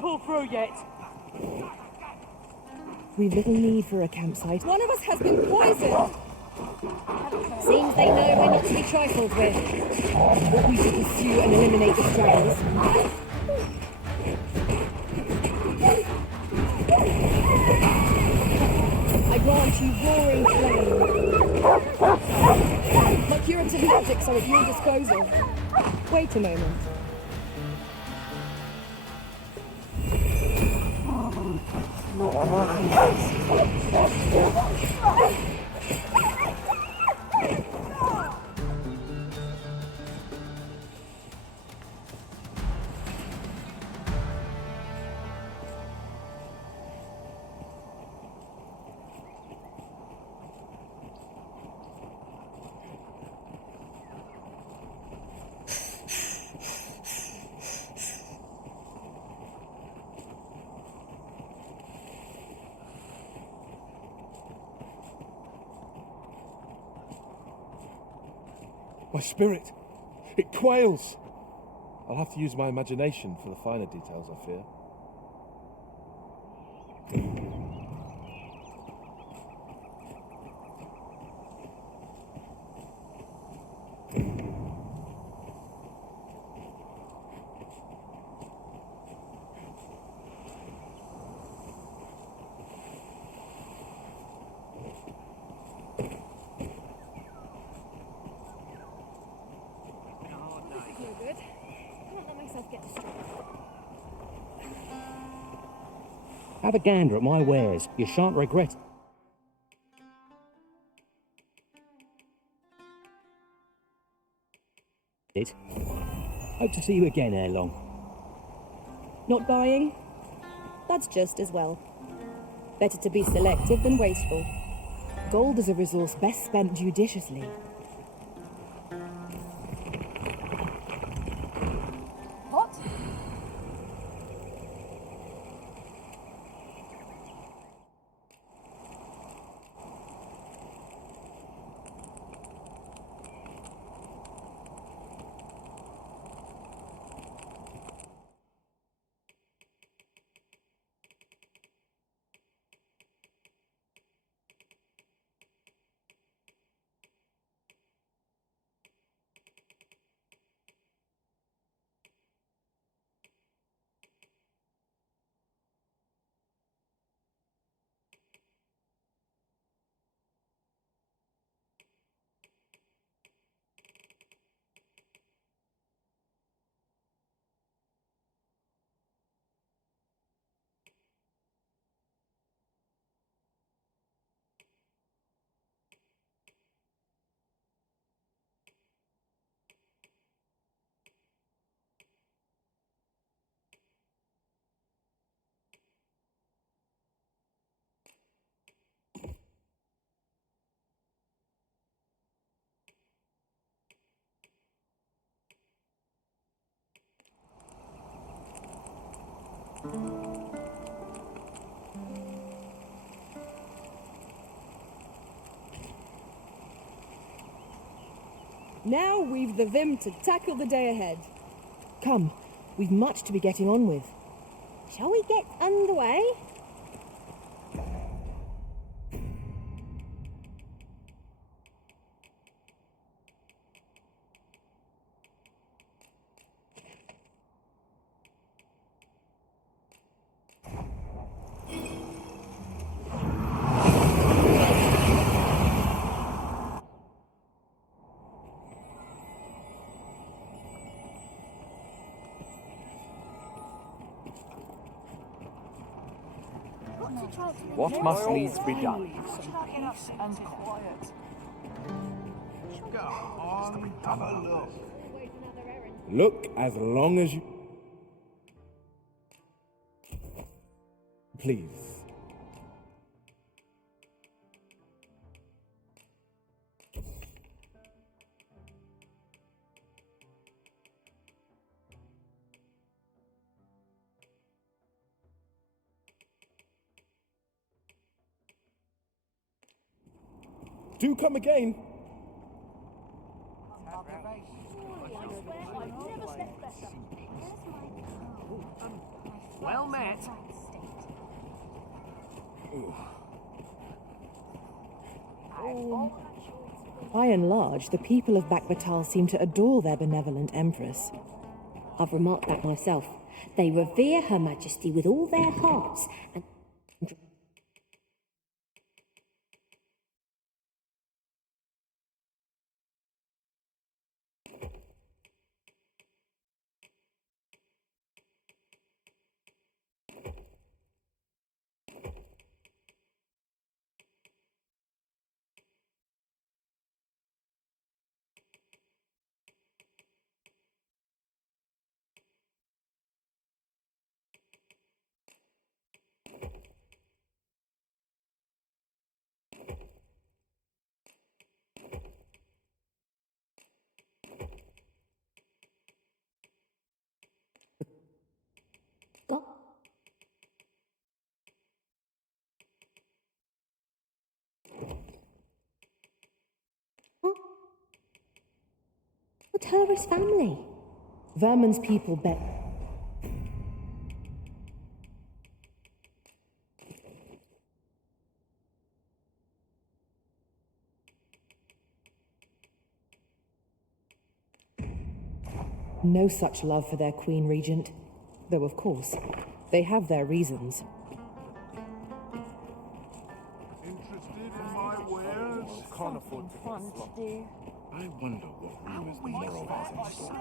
pull through yet. We've little need for a campsite. One of us has been poisoned. Seems they know we're not to be trifled with. What we should pursue and eliminate the stragglers. I grant you roaring flame. My curative magics are at your disposal. Wait a moment. My spirit! It quails! I'll have to use my imagination for the finer details, I fear. Have a gander at my wares. You shan't regret it. Hope to see you again ere long. Not buying? That's just as well. Better to be selective than wasteful. Gold is a resource best spent judiciously. What? Now we've the vim to tackle the day ahead. Come, we've much to be getting on with. Shall we get underway? What must needs be done? And quiet. Go on, have a look. Look as long as you... Please. Do come again. Well met. By and large, the people of Bakbatal seem to adore their benevolent empress. I've remarked that myself. They revere Her Majesty with all their hearts, and God. What Hera's family? Vermin's people bet. No such love for their Queen Regent. Though, of course, they have their reasons. Interested in my wares? Can't afford to get Fun to do. I wonder what rumours the moral has in store.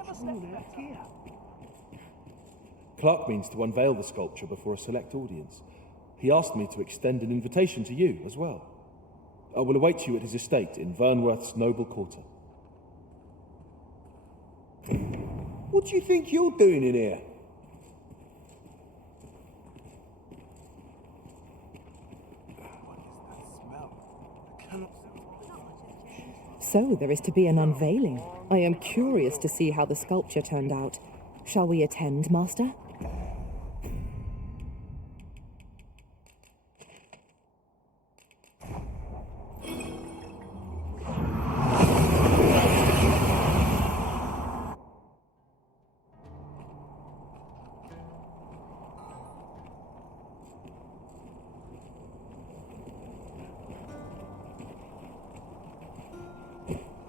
Clark means to unveil the sculpture before a select audience. He asked me to extend an invitation to you as well. I will await you at his estate in Vernworth's noble quarter. What do you think you're doing in here? So there is to be an unveiling. I am curious to see how the sculpture turned out. Shall we attend, Master?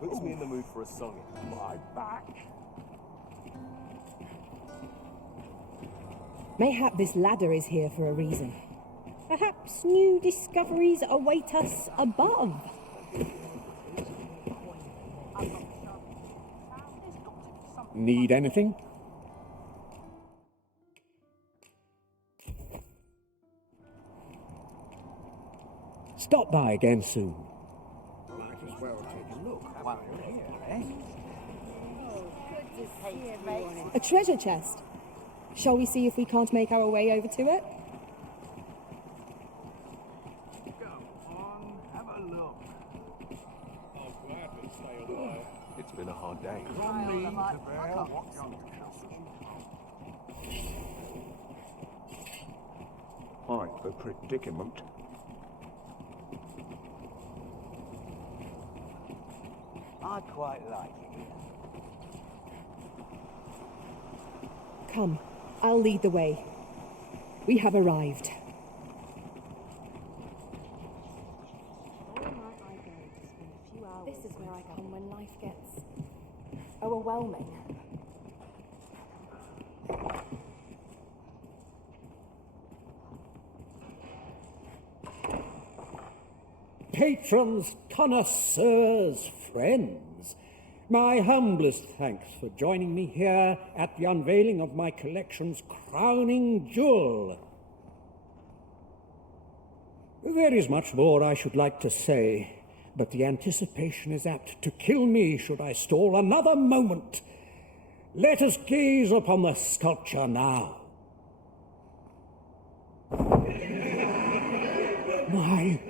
Puts me in the mood for a song. My back. Mayhap this ladder is here for a reason. Perhaps new discoveries await us above. Need anything? Stop by again soon. Might as well take a look. A treasure chest. Shall we see if we can't make our way over to it? Come on, have a look. I'll gladly stay a while. It's been a hard day. From me to bear what yonder Quite the predicament. I quite like it. Come, I'll lead the way. We have arrived. This is where I come when life gets overwhelming. Patrons, connoisseurs, friends, my humblest thanks for joining me here at the unveiling of my collection's crowning jewel. There is much more I should like to say, but the anticipation is apt to kill me should I stall another moment. Let us gaze upon the sculpture now. My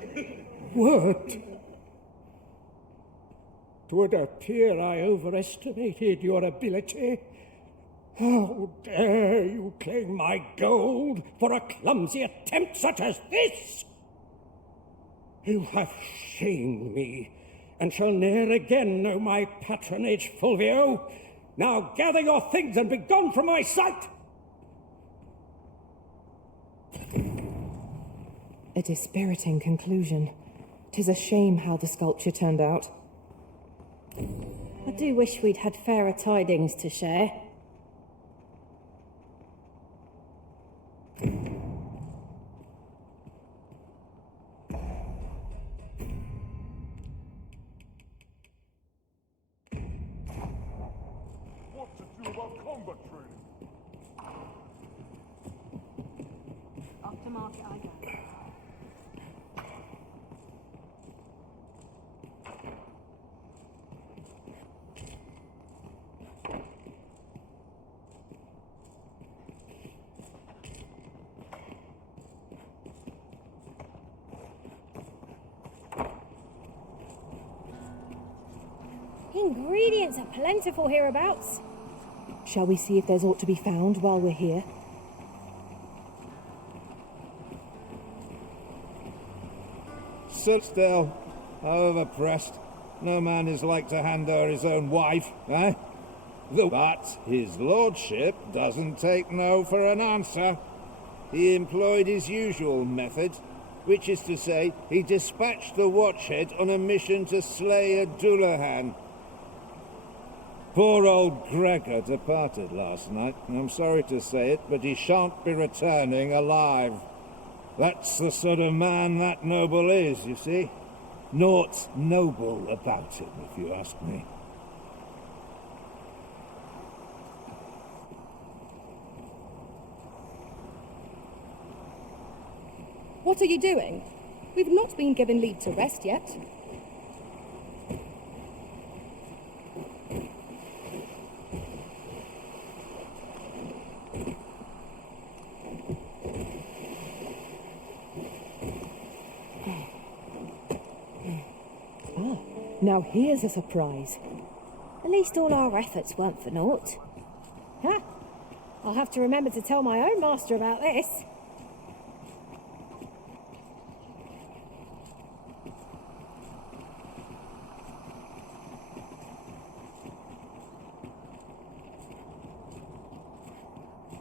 word! 'Twould appear I overestimated your ability. How dare you claim my gold for a clumsy attempt such as this? You have shamed me, and shall ne'er again know my patronage, Fulvio. Now gather your things and be gone from my sight! A dispiriting conclusion. 'Tis a shame how the sculpture turned out. I do wish we'd had fairer tidings to share. What to do about combat training? Off to market I go. Ingredients are plentiful hereabouts. Shall we see if there's aught to be found while we're here? Sit still, however pressed. No man is like to hand her his own wife, eh? But his lordship doesn't take no for an answer. He employed his usual method, which is to say, he dispatched the watchhead on a mission to slay a Dullahan. Poor old Gregor departed last night, and I'm sorry to say it, but he shan't be returning alive. That's the sort of man that noble is, you see. Naught noble about him, if you ask me. What are you doing? We've not been given leave to rest yet. Now here's a surprise. At least all our efforts weren't for naught. Huh? I'll have to remember to tell my own master about this.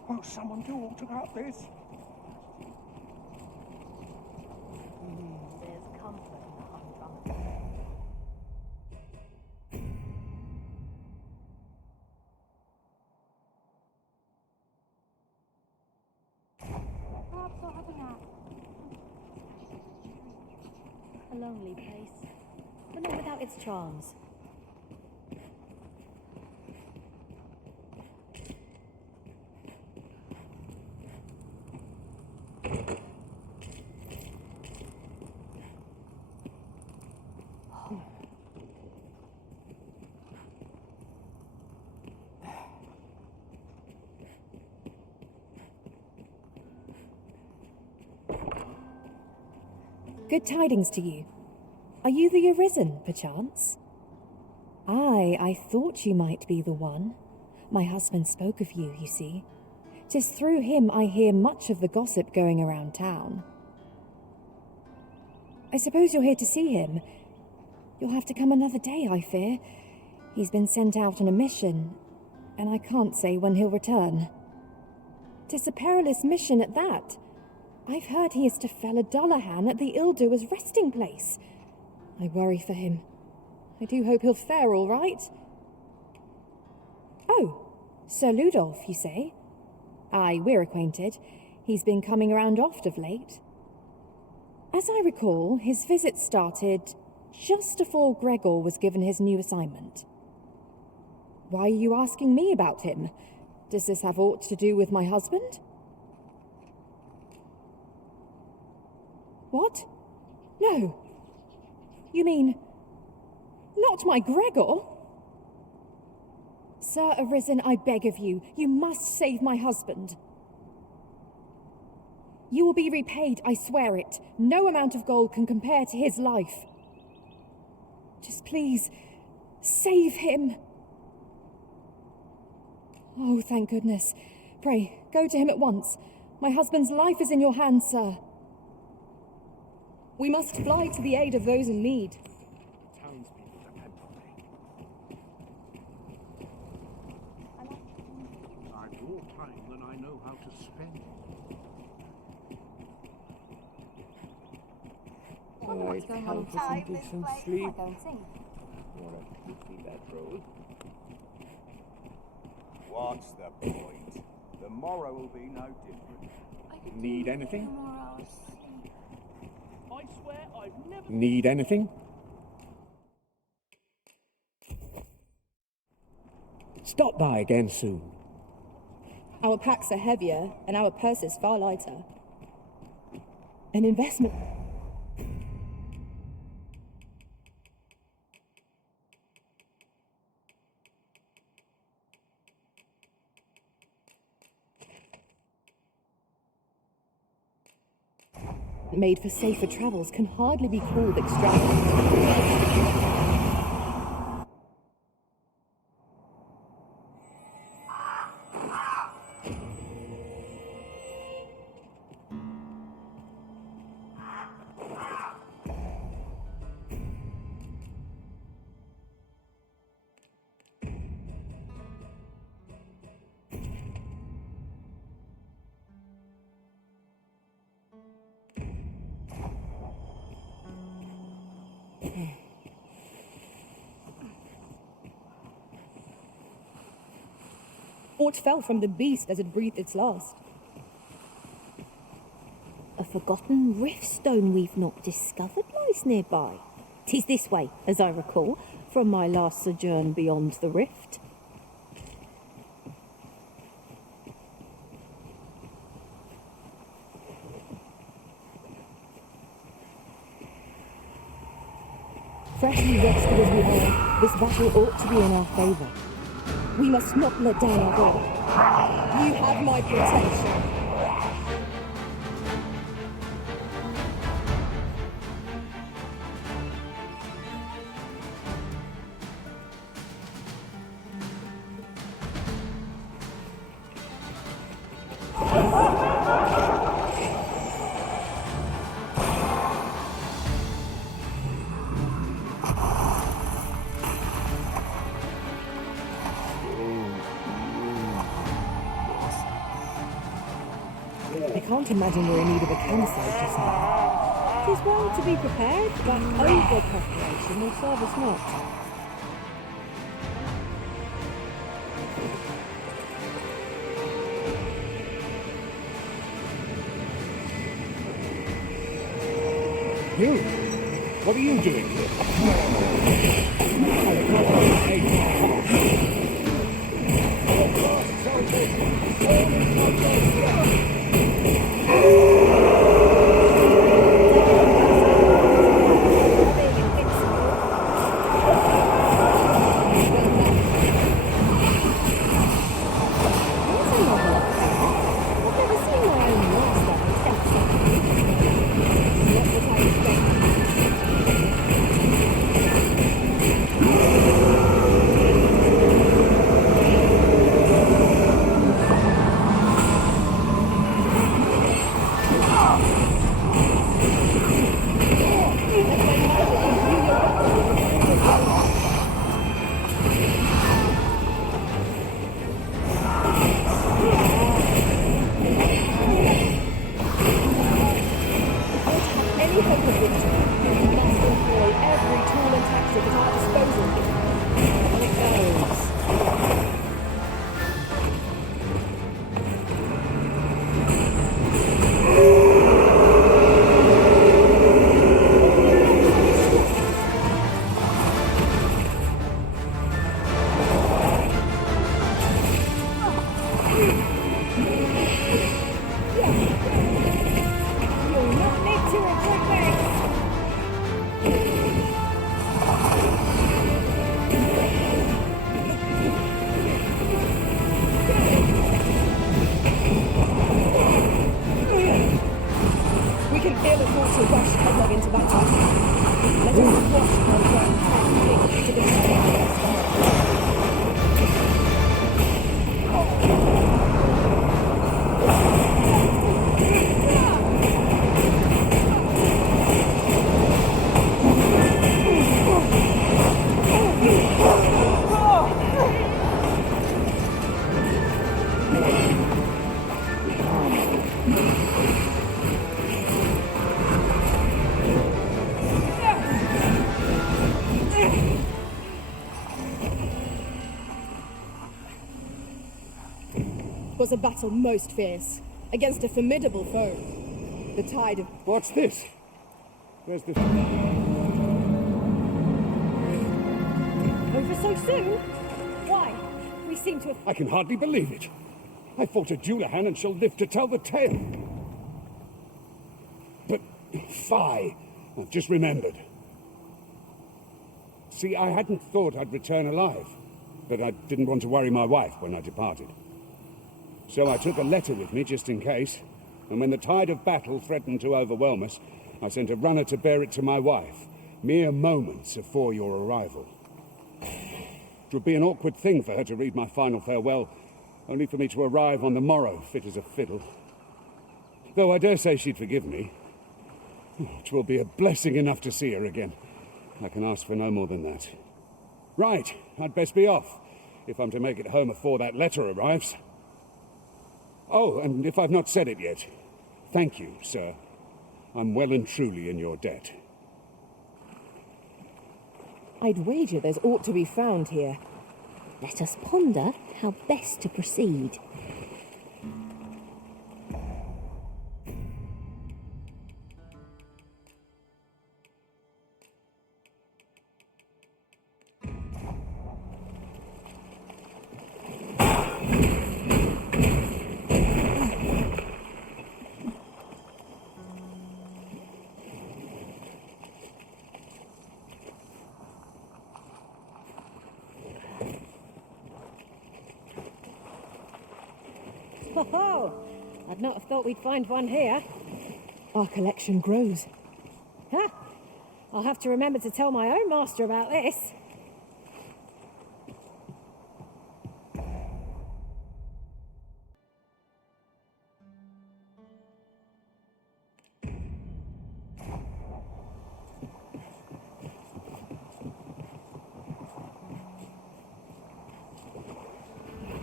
Won't someone do aught about this? There's comfort in the humdrum. Perhaps I'll have a nap. A lonely place, but not without its charms. Good tidings to you. Are you the Arisen, perchance? Aye, I thought you might be the one. My husband spoke of you, you see. 'Tis through him I hear much of the gossip going around town. I suppose you're here to see him. You'll have to come another day, I fear. He's been sent out on a mission, and I can't say when he'll return. 'Tis a perilous mission at that. I've heard he is to fell a Dullahan at the ill-doer's resting place. I worry for him. I do hope he'll fare all right. Oh, Sir Ludolf, you say? Aye, we're acquainted. He's been coming around oft of late. As I recall, his visit started just afore Gregor was given his new assignment. Why are you asking me about him? Does this have aught to do with my husband? What? No. You mean, not my Gregor? Sir Arisen, I beg of you, you must save my husband. You will be repaid, I swear it. No amount of gold can compare to his life. Just please, save him. Oh, thank goodness. Pray, go to him at once. My husband's life is in your hands, sir. We must fly to the aid of those in need. Townspeople depend on me. I've more time than I know how to spend. what's going on in town. Get some sleep. Might go and sing. What a pity that road. What's the point? The morrow will be no different. I could Need do anything? with a few more hours sleep. I swear I've never... Need anything? Stop by again soon. Our packs are heavier and our purses far lighter. An investment. Made for safer travels can hardly be called extravagant. Aught fell from the beast as it breathed its last. A forgotten rift stone we've not discovered lies nearby. 'Tis this way, as I recall, from my last sojourn beyond the rift. Freshly rested as we are, this battle ought to be in our favour. We must not let down our guard. You have my protection. I can't imagine we're in need of a camouflage just now. 'Tis well to be prepared, but over-preparation will serve us not. You? What are you doing here? was a battle most fierce, against a formidable foe. The tide of... What's this? Where's the... Over so soon? Why? We seem to have... I can hardly believe it. I fought a Dullahan and shall live to tell the tale. But, fie, I've just remembered. See, I hadn't thought I'd return alive, but I didn't want to worry my wife when I departed. So I took a letter with me just in case, and when the tide of battle threatened to overwhelm us, I sent a runner to bear it to my wife, mere moments before your arrival. It would be an awkward thing for her to read my final farewell, only for me to arrive on the morrow fit as a fiddle. Though I dare say she'd forgive me. It will be a blessing enough to see her again. I can ask for no more than that. Right, I'd best be off, if I'm to make it home before that letter arrives. Oh, and if I've not said it yet, thank you, sir. I'm well and truly in your debt. I'd wager there's aught to be found here. Let us ponder how best to proceed. Oh, I'd not have thought we'd find one here. Our collection grows. Huh? I'll have to remember to tell my own master about this.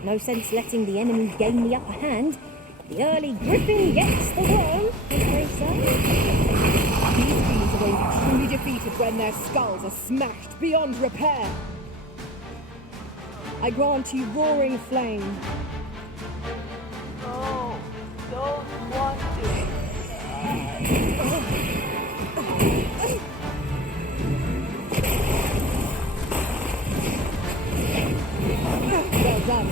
No sense letting the enemy gain the upper hand. The early griffin gets the worm, as they say. These beings are only truly defeated when their skulls are smashed beyond repair. I grant you roaring flame. Oh, don't want it. Well done.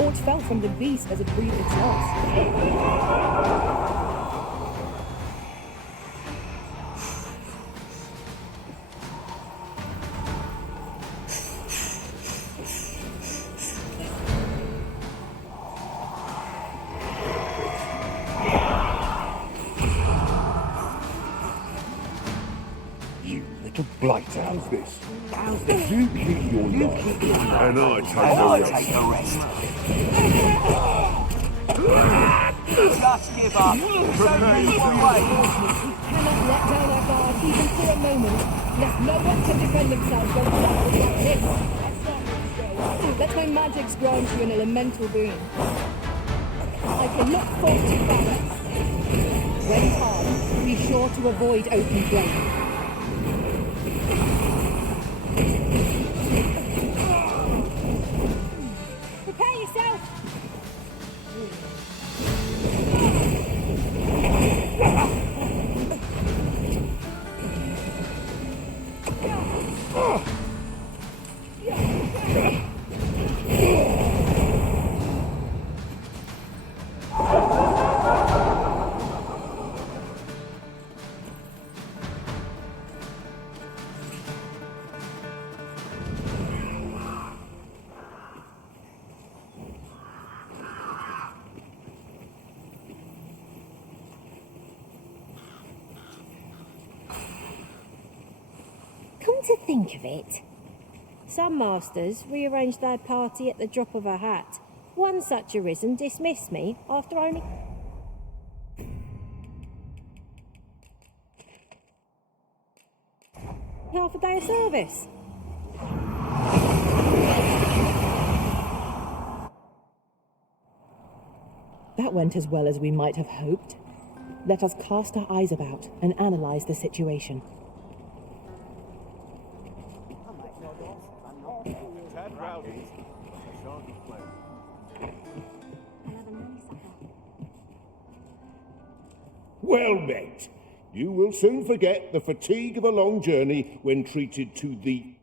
Aught fell from the beast as it breathed its last. Blighter. How's this? You keep your lot, and I take the rest. Just give up. Cannot let down our guard even for a moment, lest no one can defend themselves when battles like this. Let my magics grant you an elemental boon. I cannot fault you, prowess. When armed, be sure to avoid open flame. Come to think of it, some masters rearrange their party at the drop of a hat. One such arisen dismissed me after only... half a day of service. That went as well as we might have hoped. Let us cast our eyes about and analyze the situation. Tad rowdy. I shan't complain. Well met. You will soon forget the fatigue of a long journey when treated to the...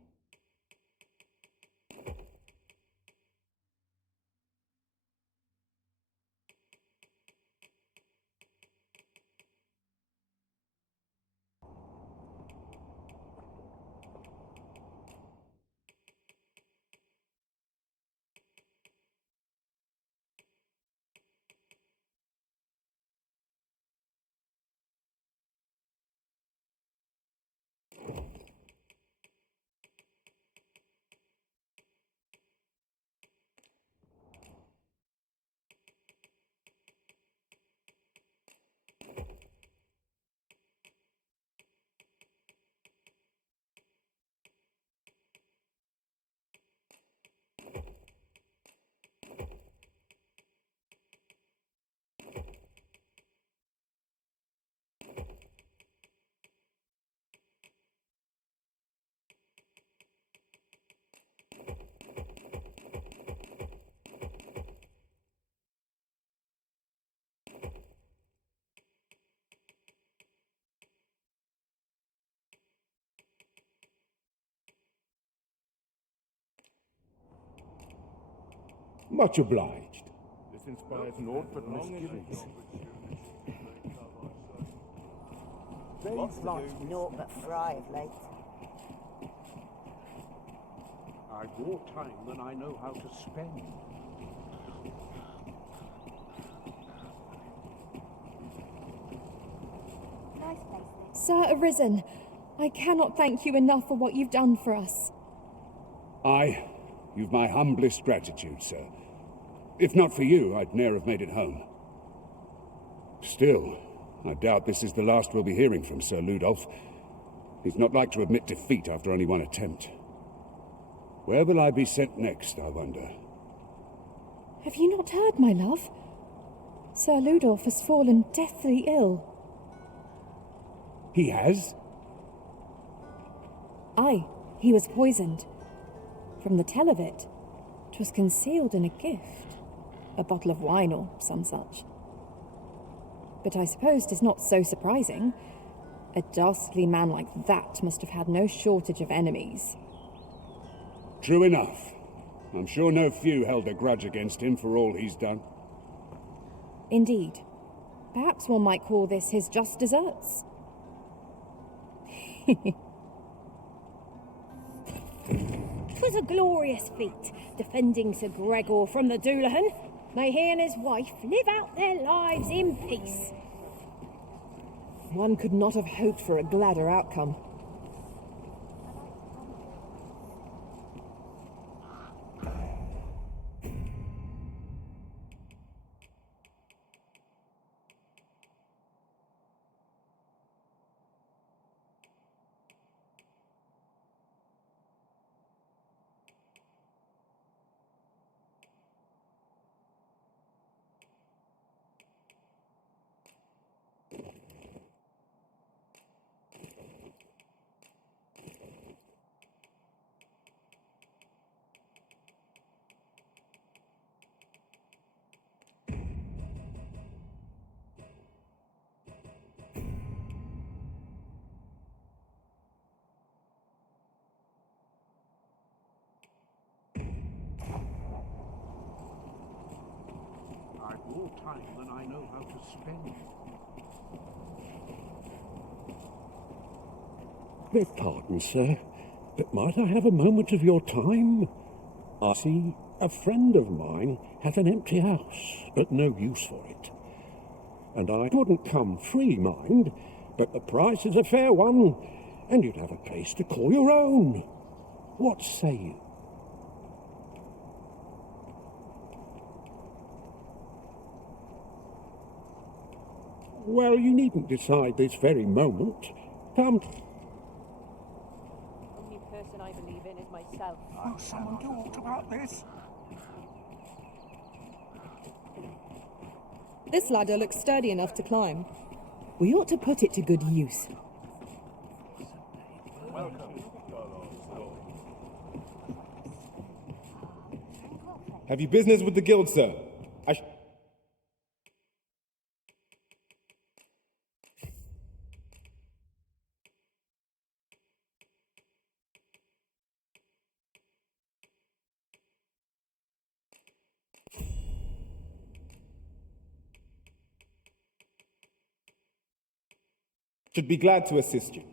Much obliged. This inspires naught but misgivings. Looks like naught but fry of late. I've more time than I know how to spend. Nice place. Sir Arisen, I cannot thank you enough for what you've done for us. Aye, you've my humblest gratitude, sir. If not for you, I'd ne'er have made it home. Still, I doubt this is the last we'll be hearing from Sir Ludolf. He's not like to admit defeat after only one attempt. Where will I be sent next, I wonder? Have you not heard, my love? Sir Ludolf has fallen deathly ill. He has? Aye, he was poisoned. From the tell of it, 'twas concealed in a gift. A bottle of wine or some such. But I suppose 'tis not so surprising. A dastardly man like that must have had no shortage of enemies. True enough. I'm sure no few held a grudge against him for all he's done. Indeed. Perhaps one might call this his just deserts. 'Twas a glorious feat, defending Sir Gregor from the Doulahan. May he and his wife live out their lives in peace. One could not have hoped for a gladder outcome. I've more time than I know how to spend. Beg pardon, sir, but might I have a moment of your time? I see a friend of mine hath an empty house, but no use for it. And I wouldn't come free, mind, but the price is a fair one. and you'd have a place to call your own. What say you? Well, you needn't decide this very moment. Come. Only person I believe in is myself. Will someone do aught about this? This ladder looks sturdy enough to climb. We ought to put it to good use. Have you business with the guild, sir? Should be glad to assist you.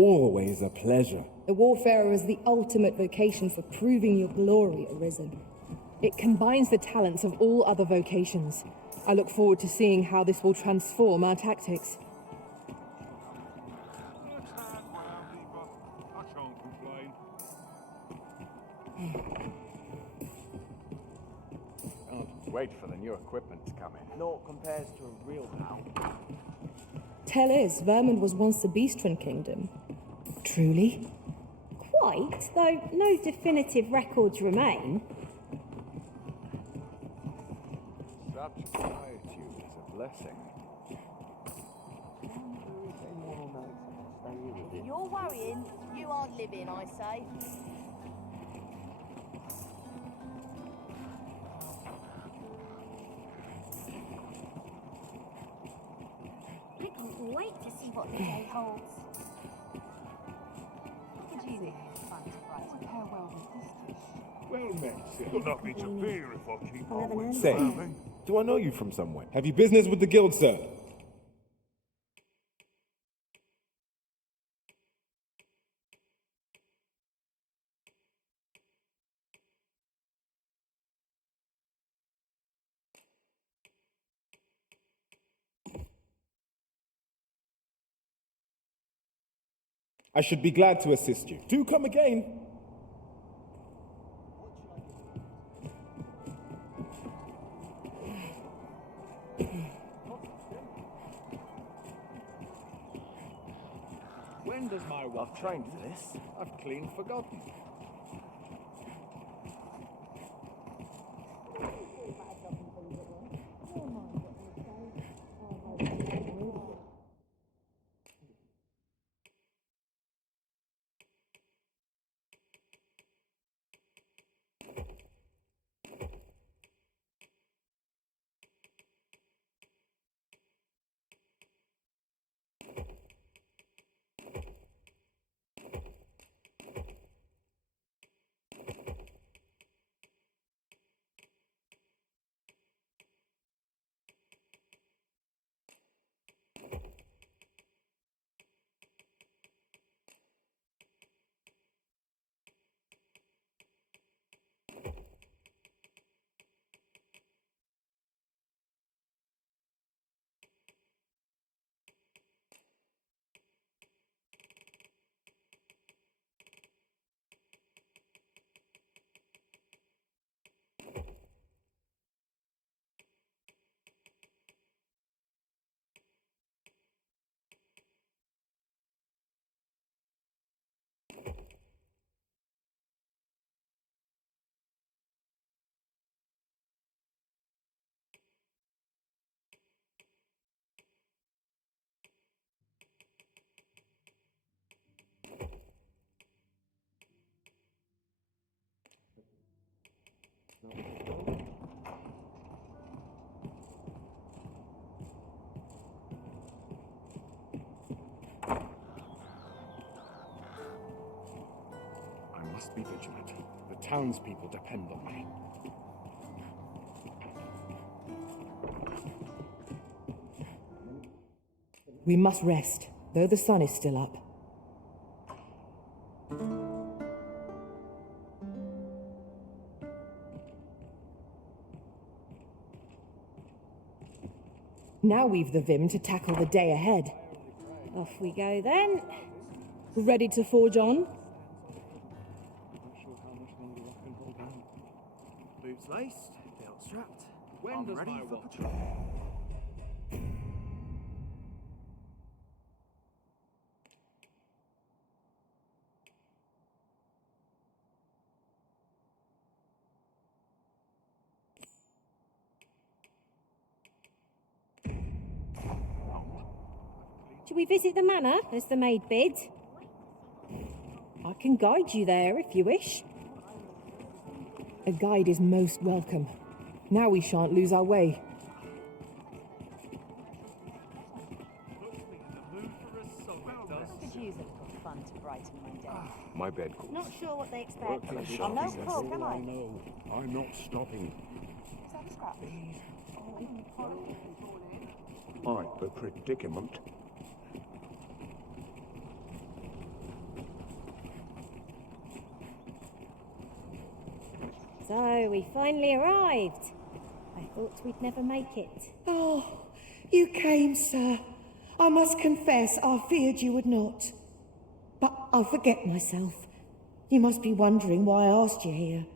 Always a pleasure. The Warfarer is the ultimate vocation for proving your glory, Arisen. It combines the talents of all other vocations. I look forward to seeing how this will transform our tactics. Wait for the new equipment to come in. Naught compares to a real hound. Tell is, Vermund was once the Beastren Kingdom. Truly? Quite, though no definitive records remain. Such quietude is a blessing. If you're worrying, you aren't living, I say. wait to see what the day holds. Did you think it was fun to write? Compare well with this dish. Well met. You'll not need to fear if I keep on. Say, do I know you from somewhere? Have you business with the guild, sir? I should be glad to assist you. Do come again. When does my wife train for this? I've clean forgotten. I must be vigilant. The townspeople depend on me. We must rest, though the sun is still up. Now we've the vim to tackle the day ahead. Off we go then. Ready to forge on? Boots laced, belt strapped. When I'm does ready my for watch? patrol. Shall we visit the manor, as the maid bid? I can guide you there if you wish. A guide is most welcome. Now we shan't lose our way. Could use a little fun to brighten my day. My bed calls. Not sure what they expect. Work in the I'm shop, no he says. cook, am I? No, I'm not stopping. Is that a scrap? Quite the predicament. So, we finally arrived. I thought we'd never make it. Oh, you came, sir. I must confess, I feared you would not. But I forget myself. You must be wondering why I asked you here.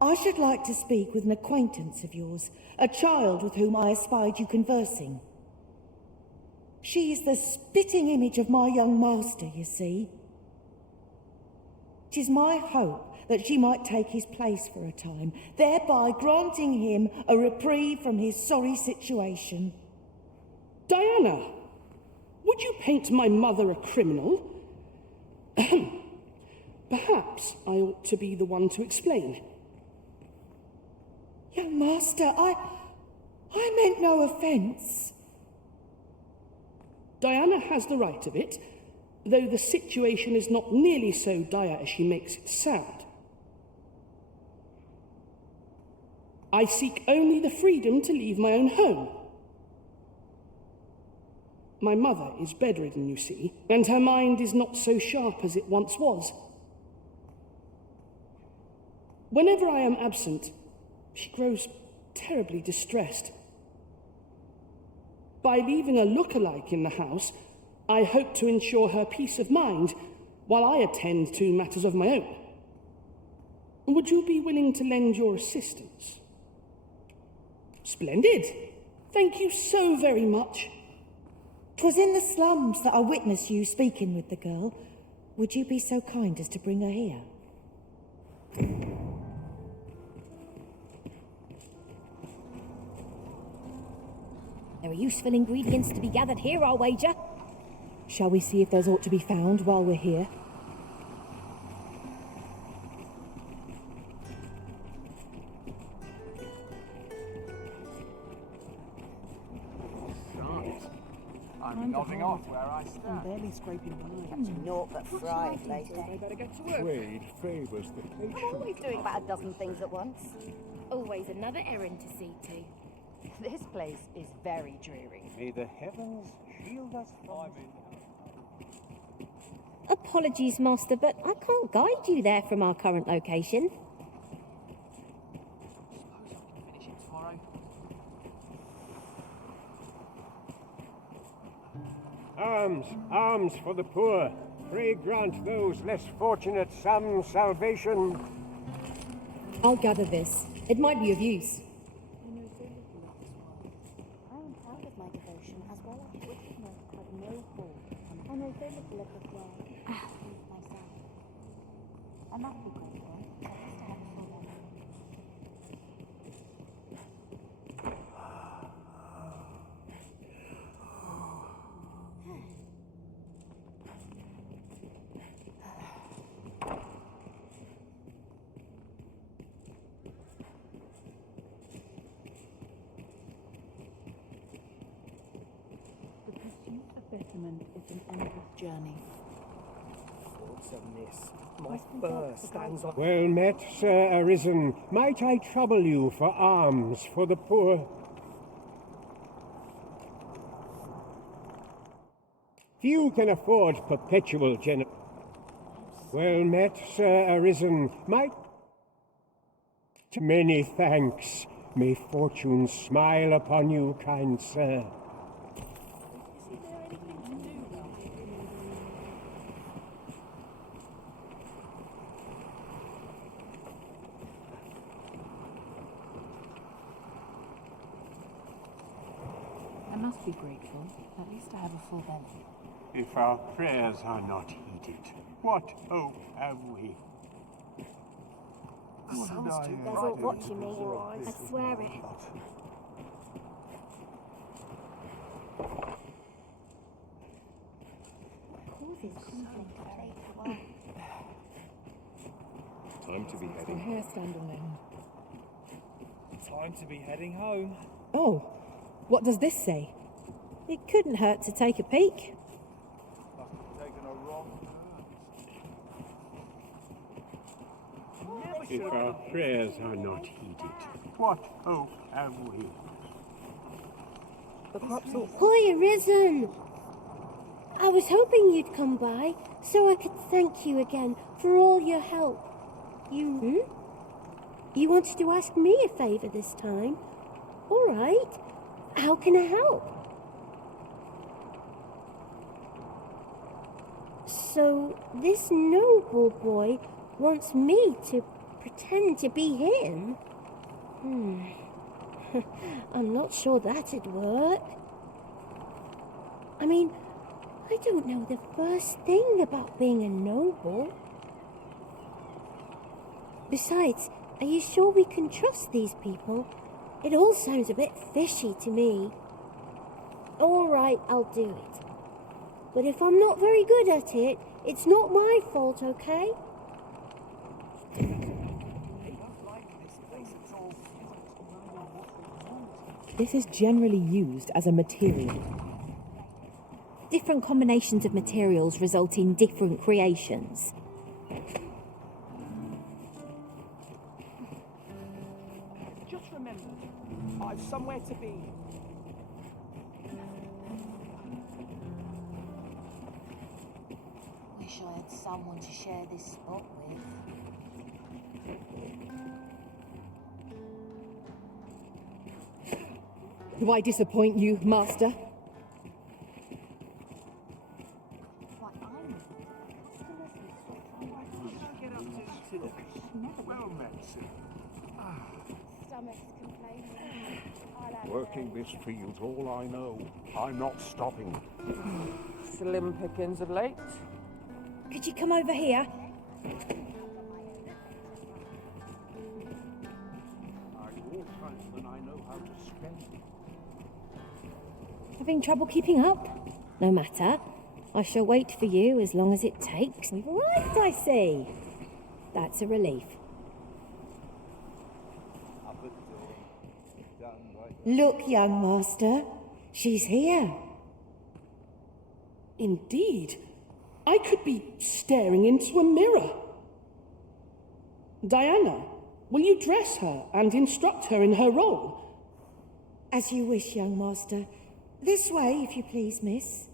I should like to speak with an acquaintance of yours, a child with whom I espied you conversing. She is the spitting image of my young master, you see. 'Tis my hope that she might take his place for a time, thereby granting him a reprieve from his sorry situation. Diana, would you paint my mother a criminal? Perhaps I ought to be the one to explain. Young master, I meant no offence. Diana has the right of it, though the situation is not nearly so dire as she makes it sound. I seek only the freedom to leave my own home. My mother is bedridden, you see, and her mind is not so sharp as it once was. Whenever I am absent, she grows terribly distressed. By leaving a look-alike in the house, I hope to ensure her peace of mind while I attend to matters of my own. Would you be willing to lend your assistance? Splendid. Thank you so very much. 'Twas in the slums that I witnessed you speaking with the girl. Would you be so kind as to bring her here? There are useful ingredients to be gathered here, I'll wager. Shall we see if there's aught to be found while we're here? I'm nodding off where I stand. I'm barely scraping by. Naught but fried lately. I better get to work. Trade favours the patient. I'm always doing about a dozen things at once. Always another errand to see to. This place is very dreary. May the heavens shield us from... Apologies, Master, but I can't guide you there from our current location. Alms, alms for the poor. Pray grant those less fortunate some salvation. I'll gather this. It might be of use. I am proud of my devotion as well as wickedness had no hold. I know so little of this world. Myself. I must be grateful. I used to have a full memory. Betterment is an endless journey. Thoughts of this. My fur stands on. Well met, Sir Arisen. Might I trouble you for alms for the poor? Few can afford perpetual Well met, Sir Arisen. Might... Many thanks. May fortune smile upon you, kind sir. I must be grateful. At least I have a full belly. If our prayers are not heeded, what hope have we? There's all watching me. I swear it. Causes conflict at work. Time to be The heading. hair stand on them. Time to be heading home. Oh, what does this say? It couldn't hurt to take a peek. Must have taken a wrong turn. If our prayers are not heeded, what hope have we? The crops all... Hoy, Arisen! I was hoping you'd come by, so I could thank you again for all your help. You wanted to ask me a favour this time? All right. How can I help? So, this noble boy wants me to pretend to be him? I'm not sure that'd work. I mean, I don't know the first thing about being a noble. Besides, are you sure we can trust these people? It all sounds a bit fishy to me. All right, I'll do it. But if I'm not very good at it, it's not my fault, okay? This is generally used as a material. Different combinations of materials result in different creations. Just remember, I've somewhere to be. Wish I had someone to share this spot with. Do I disappoint you, Master? Well met, sir. Stomach's complaining. Working this field's all I know. I'm not stopping. Slim pickings of late. Could you come over here? I've more time than I know how to spend. Having trouble keeping up? No matter. I shall wait for you as long as it takes. We've arrived, I see. That's a relief. Look, young master. She's here. Indeed. I could be staring into a mirror. Diana, will you dress her and instruct her in her role? As you wish, young master. This way, if you please, miss.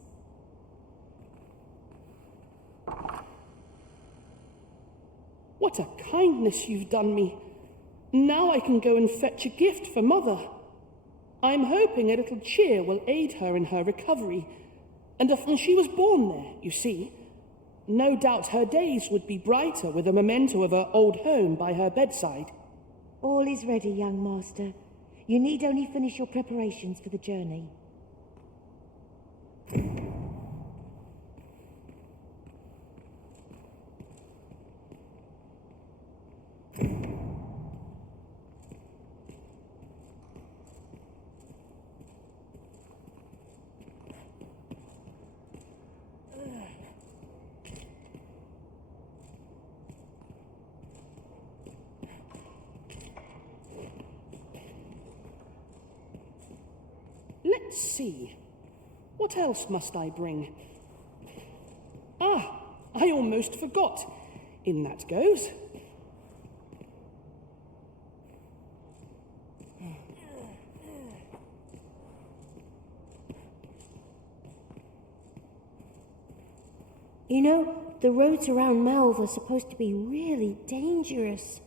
What a kindness you've done me. Now I can go and fetch a gift for Mother. I'm hoping a little cheer will aid her in her recovery. And she was born there, you see. No doubt her days would be brighter with a memento of her old home by her bedside. All is ready, young master. You need only finish your preparations for the journey. Let's see. What else must I bring? Ah, I almost forgot. In that goes. You know, the roads around Melve are supposed to be really dangerous.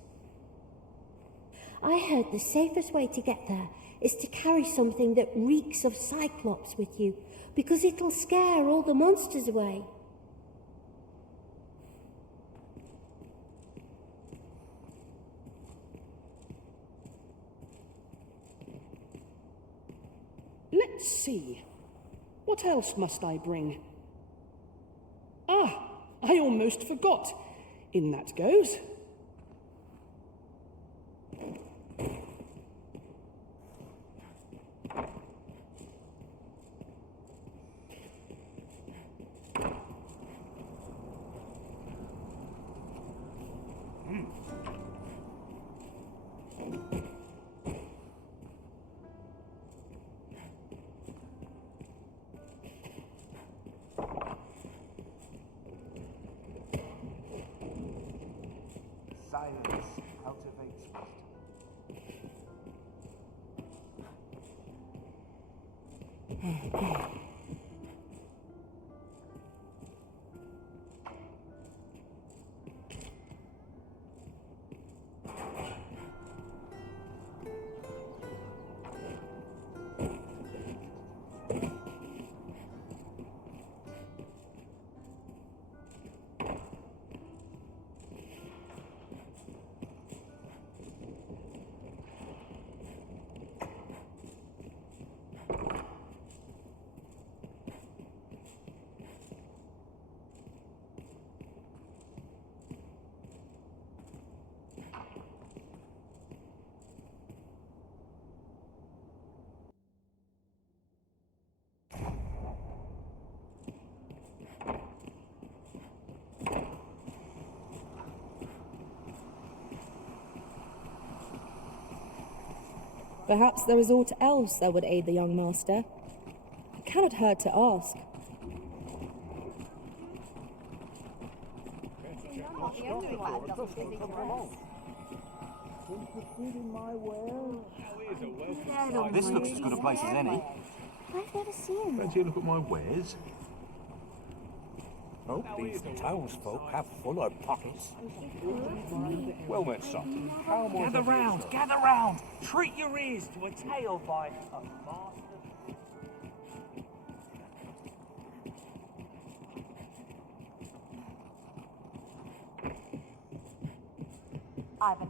I heard the safest way to get there is to carry something that reeks of Cyclops with you, because it'll scare all the monsters away. Let's see. What else must I bring? Ah, I almost forgot. In that goes. Silence cultivates wisdom. Perhaps there is aught else that would aid the young master. It cannot hurt to ask. The only lad doesn't busy dress. This looks as good a place as any. I've never seen Fancy a look at my wares? Hope these townsfolk have fuller pockets. Well met, son. Gather round, gather round. Treat your ears to a tale by a master. Ivan.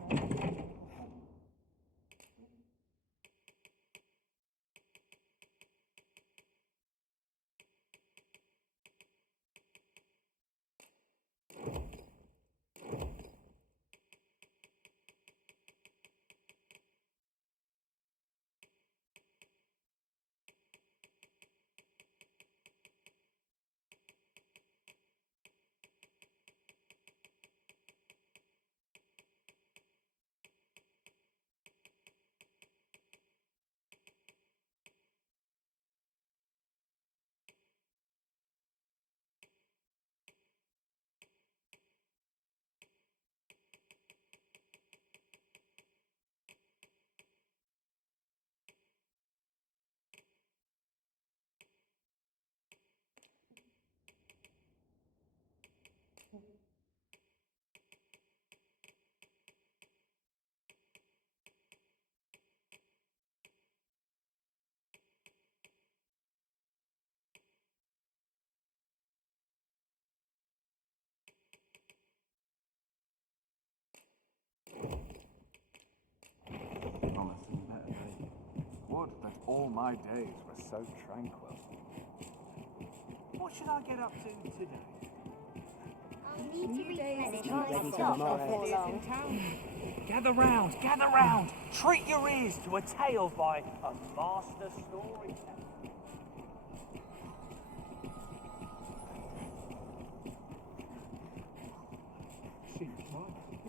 Would that all my days were so tranquil. What should I get up to today? Gather round, gather round. Treat your ears to a tale by a master storyteller.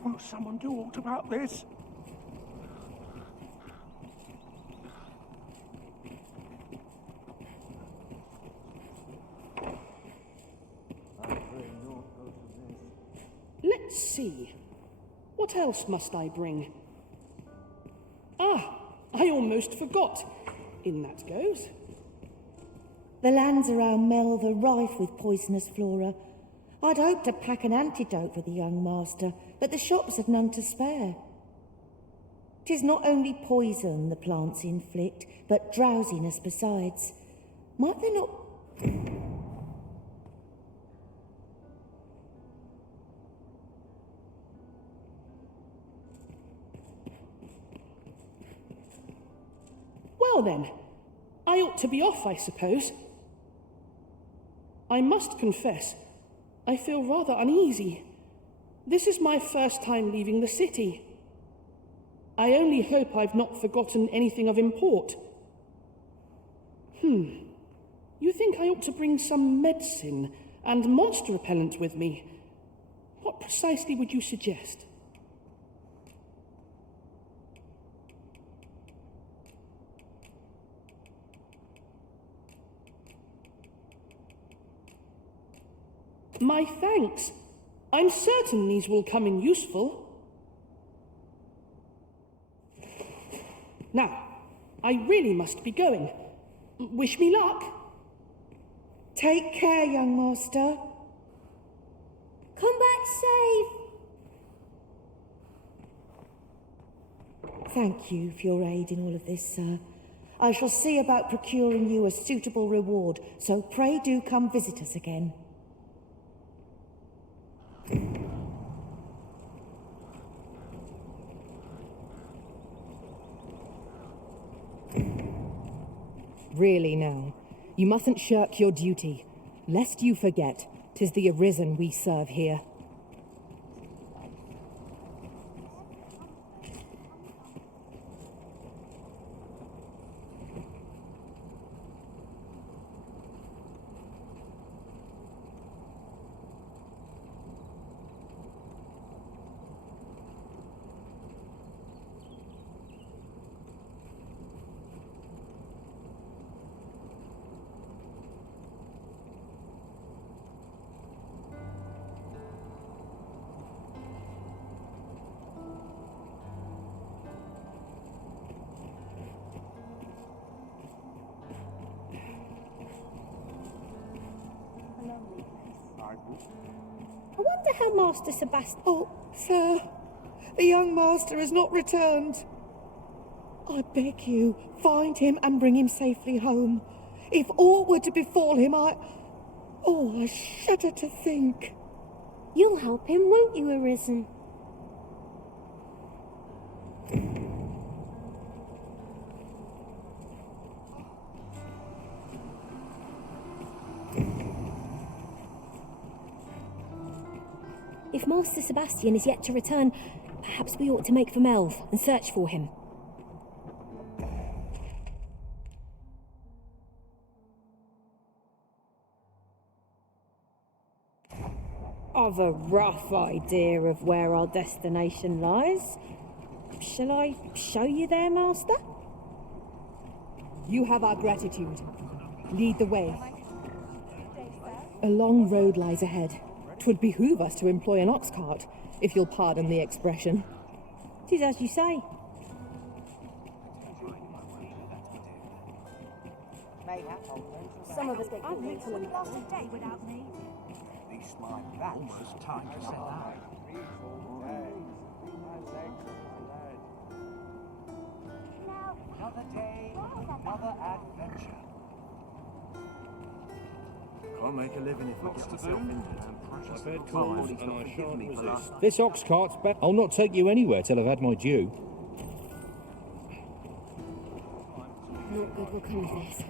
Won't someone do aught about this? Let's see. What else must I bring? Ah, I almost forgot. In that goes. The lands around Melve are rife with poisonous flora. I'd hoped to pack an antidote for the young master, but the shops had none to spare. 'Tis not only poison the plants inflict, but drowsiness besides. Might they not... Well then, I ought to be off, I suppose. I must confess, I feel rather uneasy. This is my first time leaving the city. I only hope I've not forgotten anything of import. You think I ought to bring some medicine and monster repellent with me? What precisely would you suggest? My thanks. I'm certain these will come in useful. Now, I really must be going. Wish me luck. Take care, young master. Come back safe. Thank you for your aid in all of this, sir. I shall see about procuring you a suitable reward, so pray do come visit us again. Really now, you mustn't shirk your duty, lest you forget 'tis the Arisen we serve here. I wonder how Master Sebastian... Oh, sir, the young master has not returned. I beg you, find him and bring him safely home. If aught were to befall him, Oh, I shudder to think. You'll help him, won't you, Arisen? If Master Sebastian is yet to return, perhaps we ought to make for Melve and search for him. I've a rough idea of where our destination lies. Shall I show you there, Master? You have our gratitude. Lead the way. A long road lies ahead. 'Twould behoove us to employ an ox cart, if you'll pardon the expression. 'Tis as you say. Some of us get I've literally lost a day without me. Almost time to set out. Another day, another adventure. Can't make a living if I get myself injured. I've heard calls and I shan't resist. This ox cart's back. I'll not take you anywhere till I've had my due. Not good will come of this.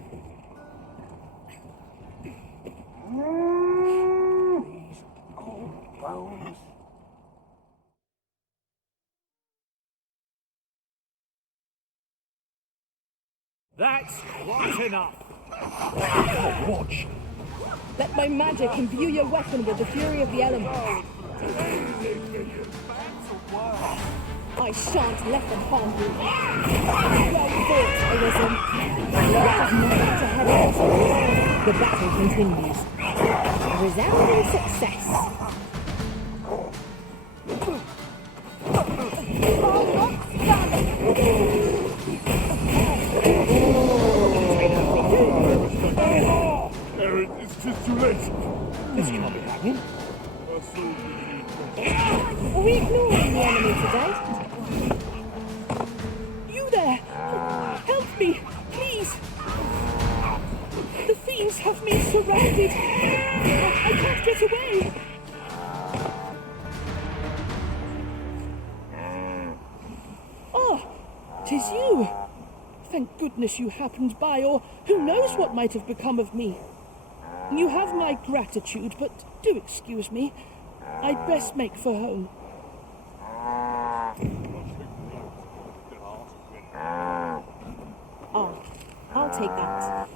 These old bones. That's quite enough. Watch. Let my magic imbue your weapon with the fury of the elements. I shan't let them harm you. Well fought, Arisen. Let us not get ahead of us. The battle continues. A resounding success. Aaron, it's just too late. This can't be happening. Are we ignoring the enemy today? You there! Help me, please! The fiends have me surrounded. I can't get away. Ah, 'tis you. Thank goodness you happened by, or who knows what might have become of me. You have my gratitude, but do excuse me. I'd best make for home. I'll take that.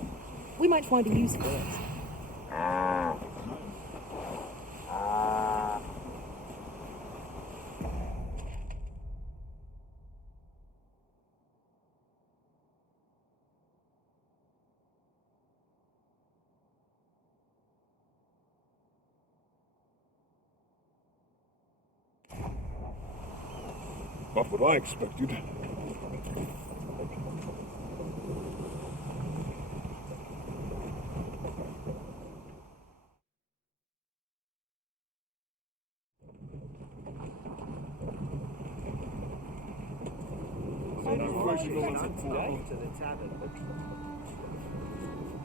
We might find a use for it. Not what I expected.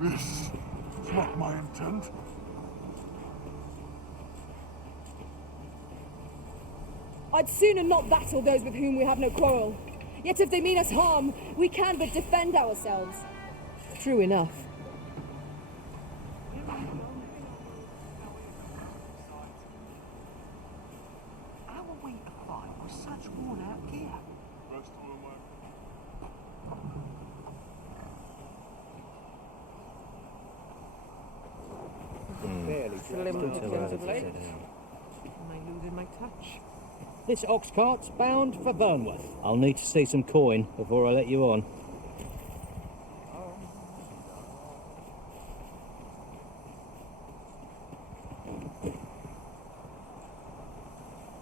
This is not my intent. I'd sooner not battle those with whom we have no quarrel. Yet if they mean us harm, we can but defend ourselves. True enough. How are we to fight with such worn-out gear? Slim pickings of late. Am I losing my touch? This ox cart's bound for Burnworth. I'll need to see some coin before I let you on.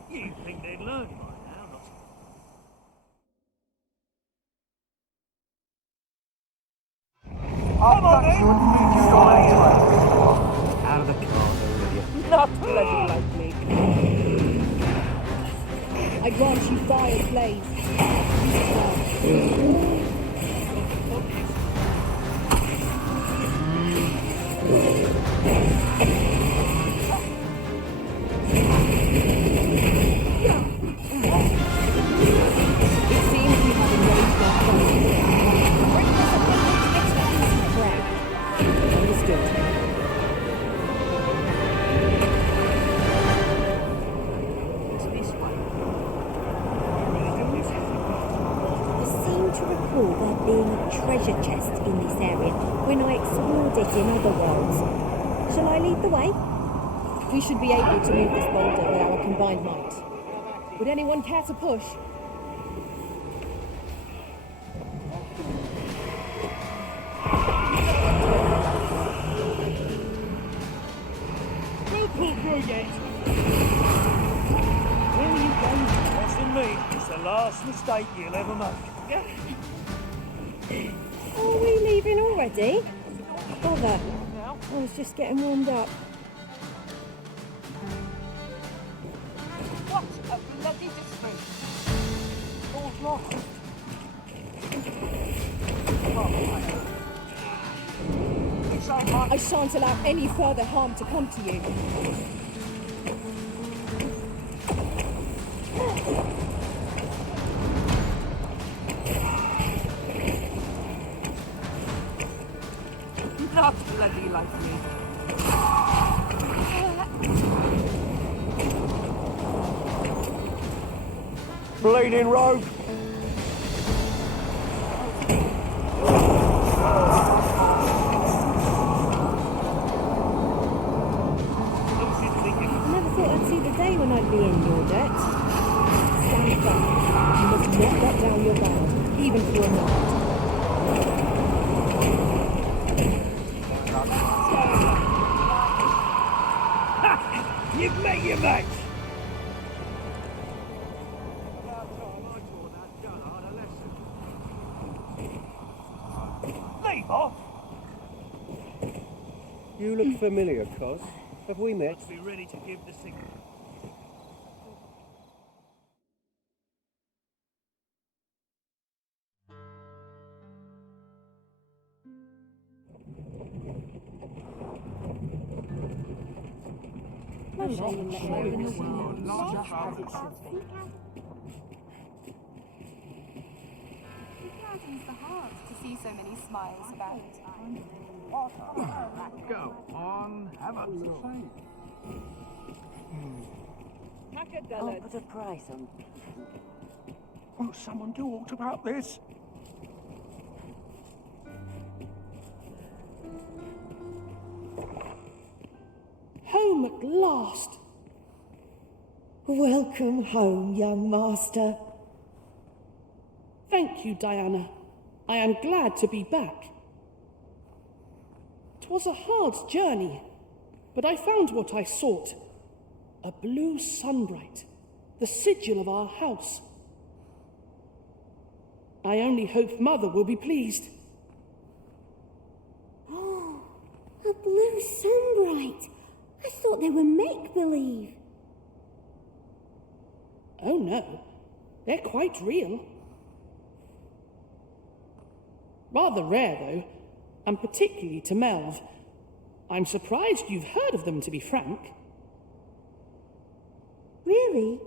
You think they'd learn by now, not Out of the car. Fire blaze. It seems we have engaged our foes. Bring us a understood. It's this way. I seem to recall there being a treasure chest in this area when I explored it in other worlds. Shall I lead the way? We should be able to move this boulder with our combined might. Would anyone care to push? We'll pull through yet. Where are you going? Trusting me. It's the last mistake you'll ever make. Are we leaving already? Bother. I was just getting warmed up. What a bloody disgrace. All's lost. I shan't allow any further harm to come to you. Not bloody like me. Bleeding rogue. I never thought I'd see the day when I'd be in your debt. Stand firm. You must not let down your guard, even for a moment. You've met your match. Leave off. You look familiar, Cos. Have we met? Let's be ready to give the signal. Showing the world larger as it should be. It gladdens the heart to see so many smiles about. Go on, have a look. I'll put a price on. Won't someone do aught about this? Home at last. Welcome home, young master. Thank you, Diana. I am glad to be back. 'Twas a hard journey, but I found what I sought. A blue sunbright, the sigil of our house. I only hope Mother will be pleased. Oh, a blue sunbright. I thought they were make-believe. Oh no, they're quite real. Rather rare, though, and particularly to Melv. I'm surprised you've heard of them, to be frank. Really?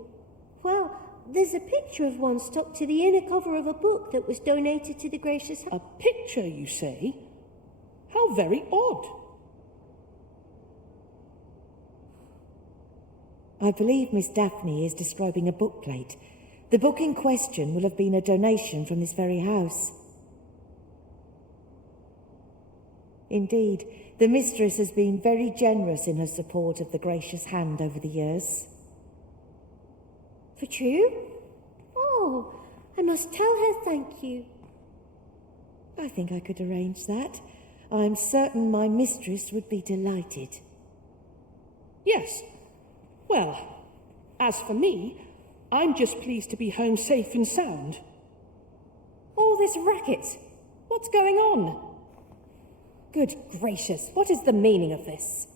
Well, there's a picture of one stuck to the inner cover of a book that was donated to the Gracious... A picture, you say? How very odd. I believe Miss Daphne is describing a bookplate. The book in question will have been a donation from this very house. Indeed, the mistress has been very generous in her support of the Gracious Hand over the years. For true? Oh, I must tell her thank you. I think I could arrange that. I'm certain my mistress would be delighted. Yes. Well, as for me, I'm just pleased to be home safe and sound. All this racket. What's going on? Good gracious, what is the meaning of this?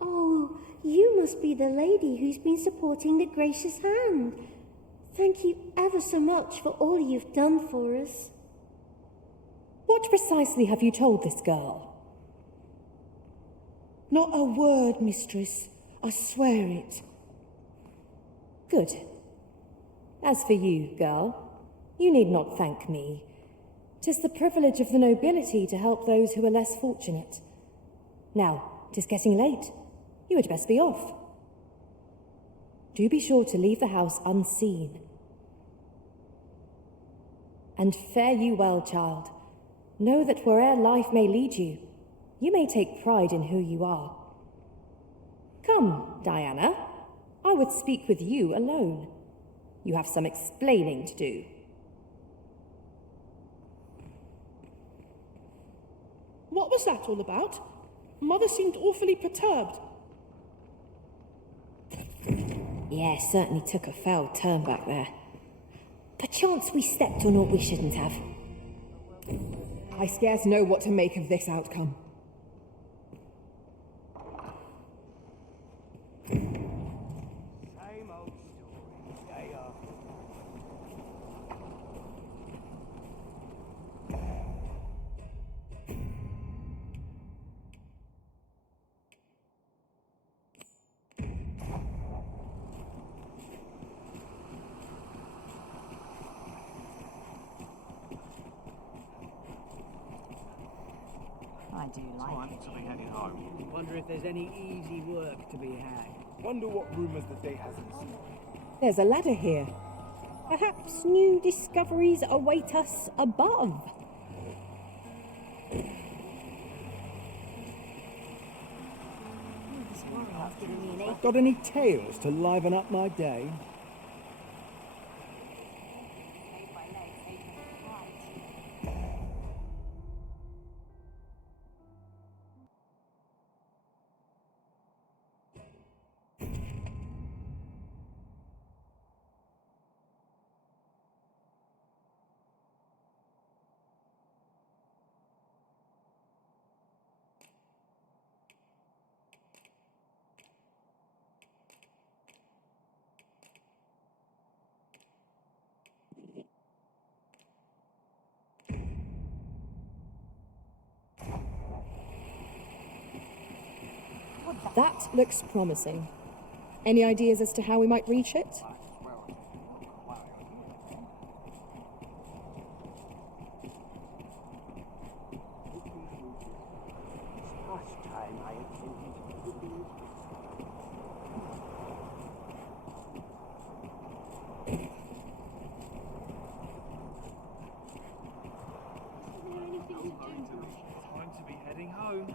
Oh, you must be the lady who's been supporting the Gracious Hand. Thank you ever so much for all you've done for us. What precisely have you told this girl? Not a word, mistress. I swear it. Good. As for you, girl, you need not thank me. 'Tis the privilege of the nobility to help those who are less fortunate. Now, 'tis getting late. You had best be off. Do be sure to leave the house unseen. And fare you well, child. Know that where'er life may lead you, you may take pride in who you are. Come, Diana. I would speak with you alone. You have some explaining to do. What was that all about? Mother seemed awfully perturbed. Yeah, certainly took a foul turn back there. Perchance we stepped on what we shouldn't have. I scarce know what to make of this outcome. Same old story. Day after. I do like Time it. to be heading home. Wonder if there's any easy work to be had. Wonder what rumours the day has in store. There's a ladder here. Perhaps new discoveries await us above. Got any tales to liven up my day? That looks promising. Any ideas as to how we might reach it? Time to be heading home.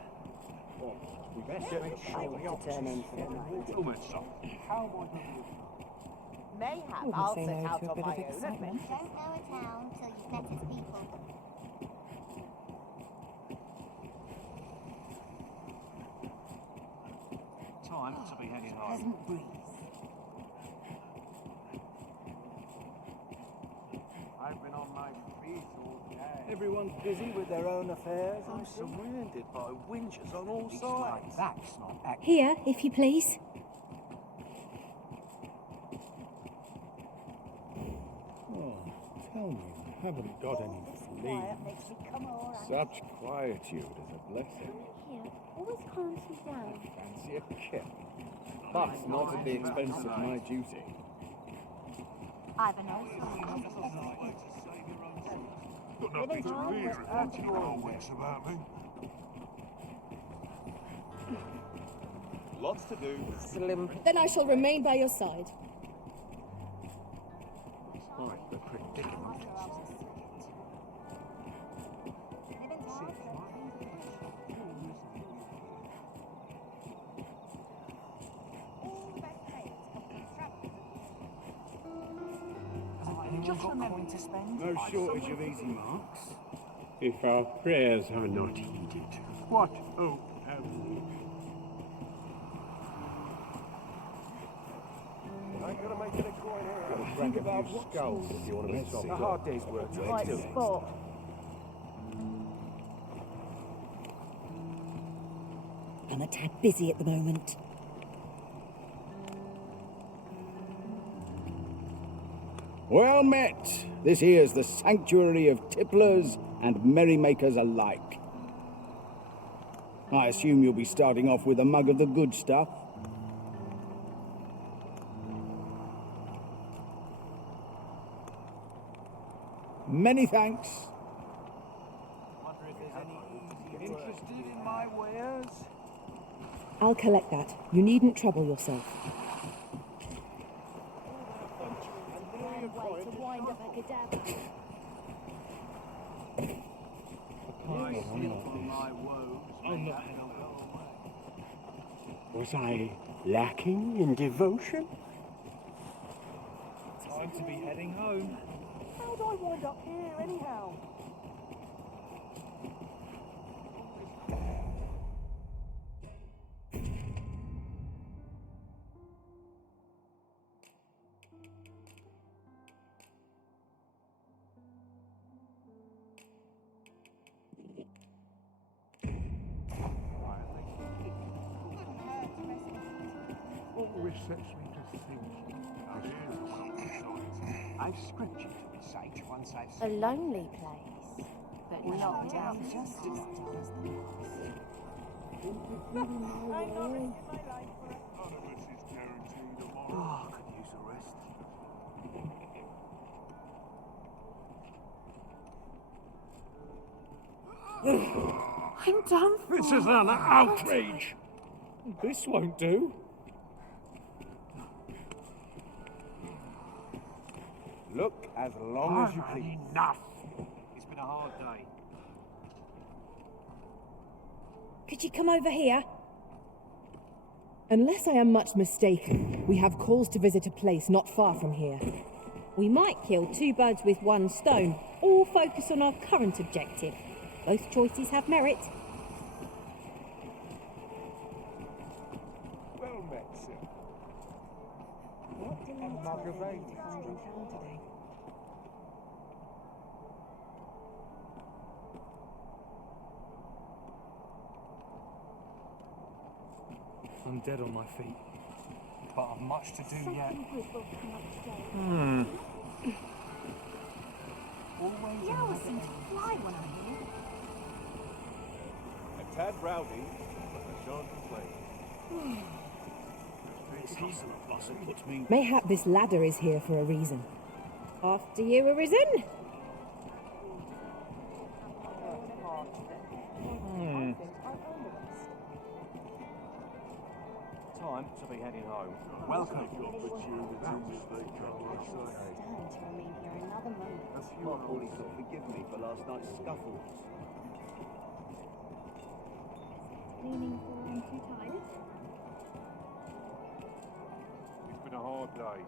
We best make sure we are turn in for the night. Almost so. Mayhap Wouldn't I'll say set no out to a on bit my of own excitement. adventure. Don't know a town till you've met its people. Time to be heading home. Pleasant breeze. I've been on my feet all day. Everyone's busy with their own affairs. I'm surrounded by winches on all sides. That's not accurate. Here, if you please. Oh, tell me you haven't got any Quiet fleas. makes me come all right. Such quietude is a blessing. Here, always calms me down. Fancy a kip. But not at the expense of my duty. I've a nose. Got nothing to fear if you can't wits about me. Lots to do. Slim. Then I shall remain by your side. Quite the predicament. Just remembering to spend. No shortage of easy marks. If our prayers are not heeded, what hope have we? Ain't gonna make it a coin here. Gotta crack a few skulls if you want to be top A hard day's work. Right spot. I'm a tad busy at the moment. Well met. This here's the sanctuary of tipplers and merrymakers alike. I assume you'll be starting off with a mug of the good stuff. Many thanks. Wonder if there's any interested in my wares? I'll collect that. You needn't trouble yourself. Was I lacking in devotion? Time to be heading home. How'd I wind up here anyhow? Always sets me to think. I've scripture to the sage once I've A lonely place, but not without justice does the Oh, I could use a rest. I'm done for. This is an outrage! This won't do. Look as long as you please. Enough! It's been a hard day. Could you come over here? Unless I am much mistaken, we have calls to visit a place not far from here. We might kill two birds with one stone, or focus on our current objective. Both choices have merit. Well met, sir. What delights A mug of my ale. friends to find in town today? I'm dead on my feet, but I've much to do yet. The hours seem to fly when I'm here. A tad rowdy, but I shan't complain. Mayhap this ladder is here for a reason. After you were risen? Time to be heading home. Welcome. Stand to remain here another moment. My boys will forgive me for last night's scuffle. Leaning forward too tired. It's been a hard day.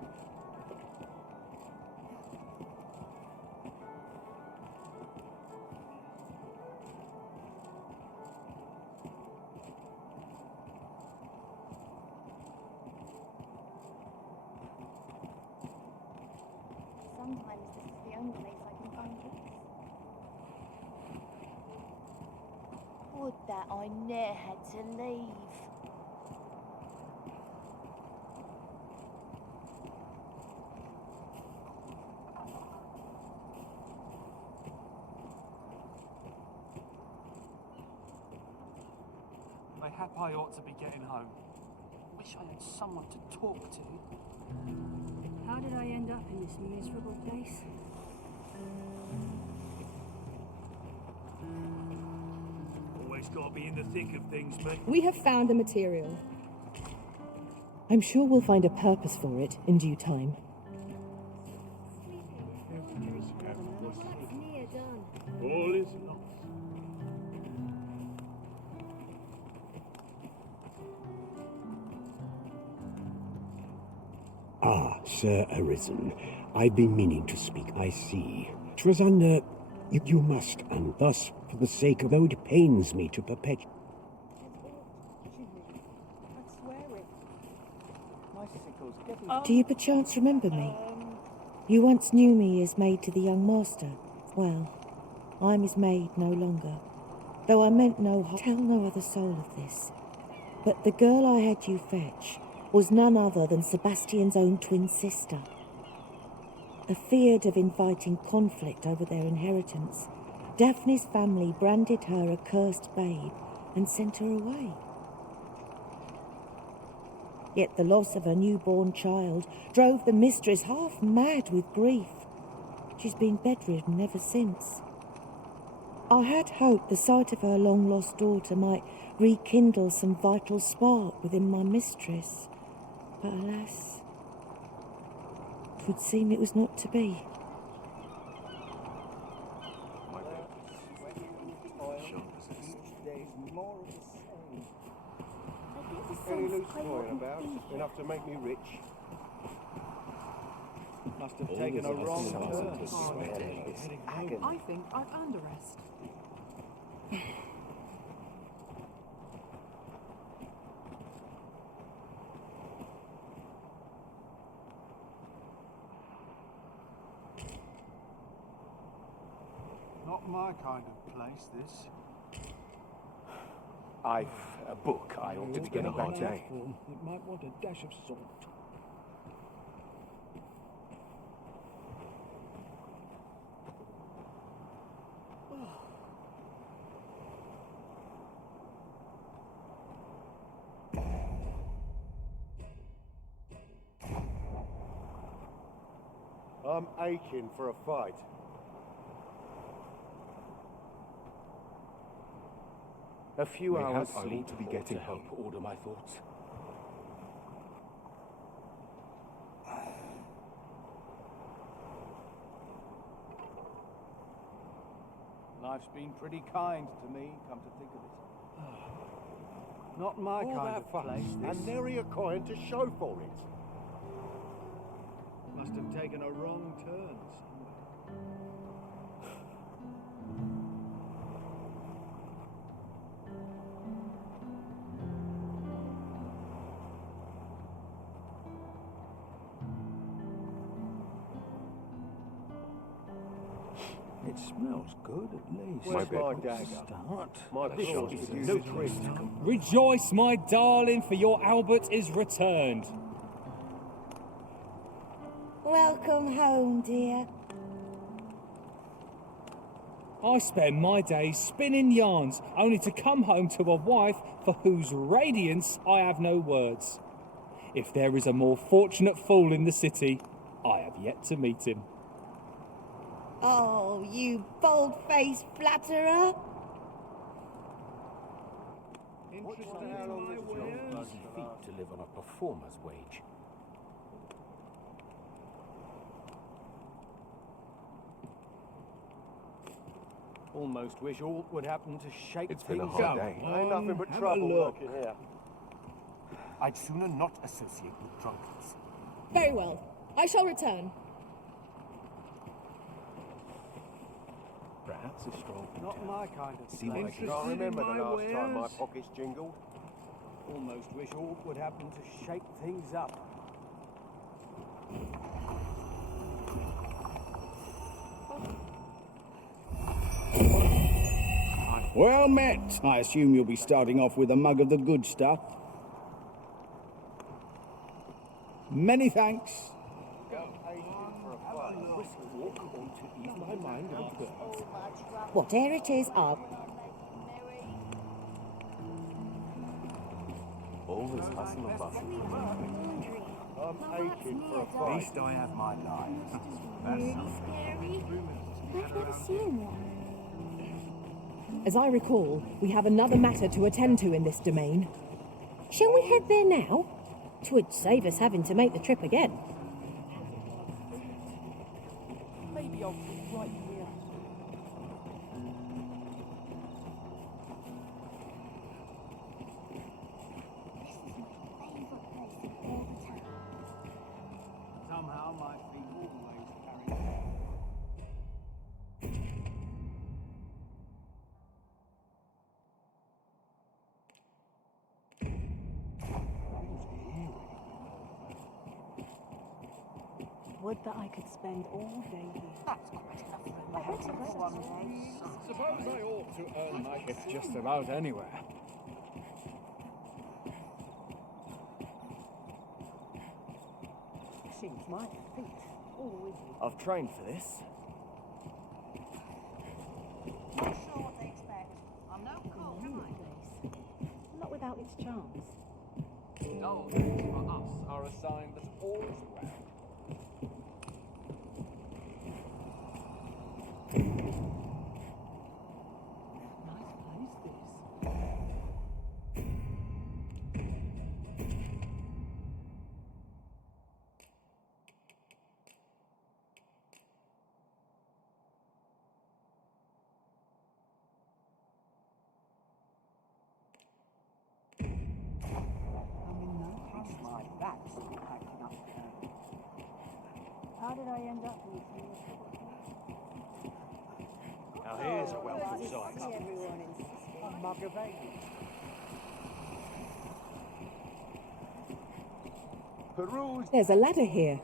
Sometimes this is the only place I can find peace. Would that I ne'er had to leave. Mayhap I ought to be getting home. Wish I had someone to talk to. How did I end up in this miserable place? Always got to be in the thick of things, mate. We have found the material. I'm sure we'll find a purpose for it in due time. Near done. All is lost. Ah, Sir Arisen. I've been meaning to speak, I see. 'Twas under... You must, and thus, for the sake of though it pains me to perpetuate... Do you perchance remember me? You once knew me as maid to the young master. Well, I'm his maid no longer. Though I meant no harm. Tell no other soul of this. But the girl I had you fetch was none other than Sebastian's own twin sister. Afeard of inviting conflict over their inheritance, Daphne's family branded her a cursed babe and sent her away. Yet the loss of her newborn child drove the mistress half mad with grief. She's been bedridden ever since. I had hoped the sight of her long-lost daughter might rekindle some vital spark within my mistress, but alas, it would seem it was not to be. Any loose coin about, enough to make me rich. Must have taken a wrong turn. I think I've earned a rest. Not my kind of place, this. I've a book I ought to be getting by day. It might want a dash of salt. I'm aching for a fight. A few hours I sleep ought to be getting help order my thoughts. Life's been pretty kind to me, come to think of it. Not my All kind that of fuss, place, this. and nary a coin to show for it. Must have taken a wrong turn somewhere. It smells good, at least. Where's my dagger? Start. My claws is no trick. Rejoice, my darling, for your Albert is returned. Welcome home, dear. I spend my days spinning yarns, only to come home to a wife for whose radiance I have no words. If there is a more fortunate fool in the city, I have yet to meet him. Oh, you bold-faced flatterer. Interesting how long this job's Easy feat to live on a performer's wage. Almost wish aught would happen to shake It's been a things hard up. day. Ain't nothing but Have a trouble look. working here. I'd sooner not associate with drunkards. Very well. I shall return. Perhaps a stroll. Not my kind of See what I place. can Can't remember the My last time my wares. pockets jingled. Almost wish aught would happen to shake things up. Well met. I assume you'll be starting off with a mug of the good stuff. Many thanks. Whatever it is, I'll... All this hustle and bustle. I'm aching for a At fight. least I have my life. Really scary. I've never seen one. As I recall, we have another matter to attend to in this domain. Shall we head there now? 'Twould save us having to make the trip again. Maybe I'll keep right here. This is my favourite place in all the town. Somehow my feet always carry me. Would that I could spend all day here. That's quite enough for my head to rest one day. Suppose I ought to earn my keep just about anywhere. Seems my feet I've trained for this. Not sure what they expect. I'm no cook, am I? Not without its charms. No days for us are a sign that all is well. How did I end up with you? Now here's a welcome sight. Everyone insisting. A mug of ale. Peruse. There's a ladder here.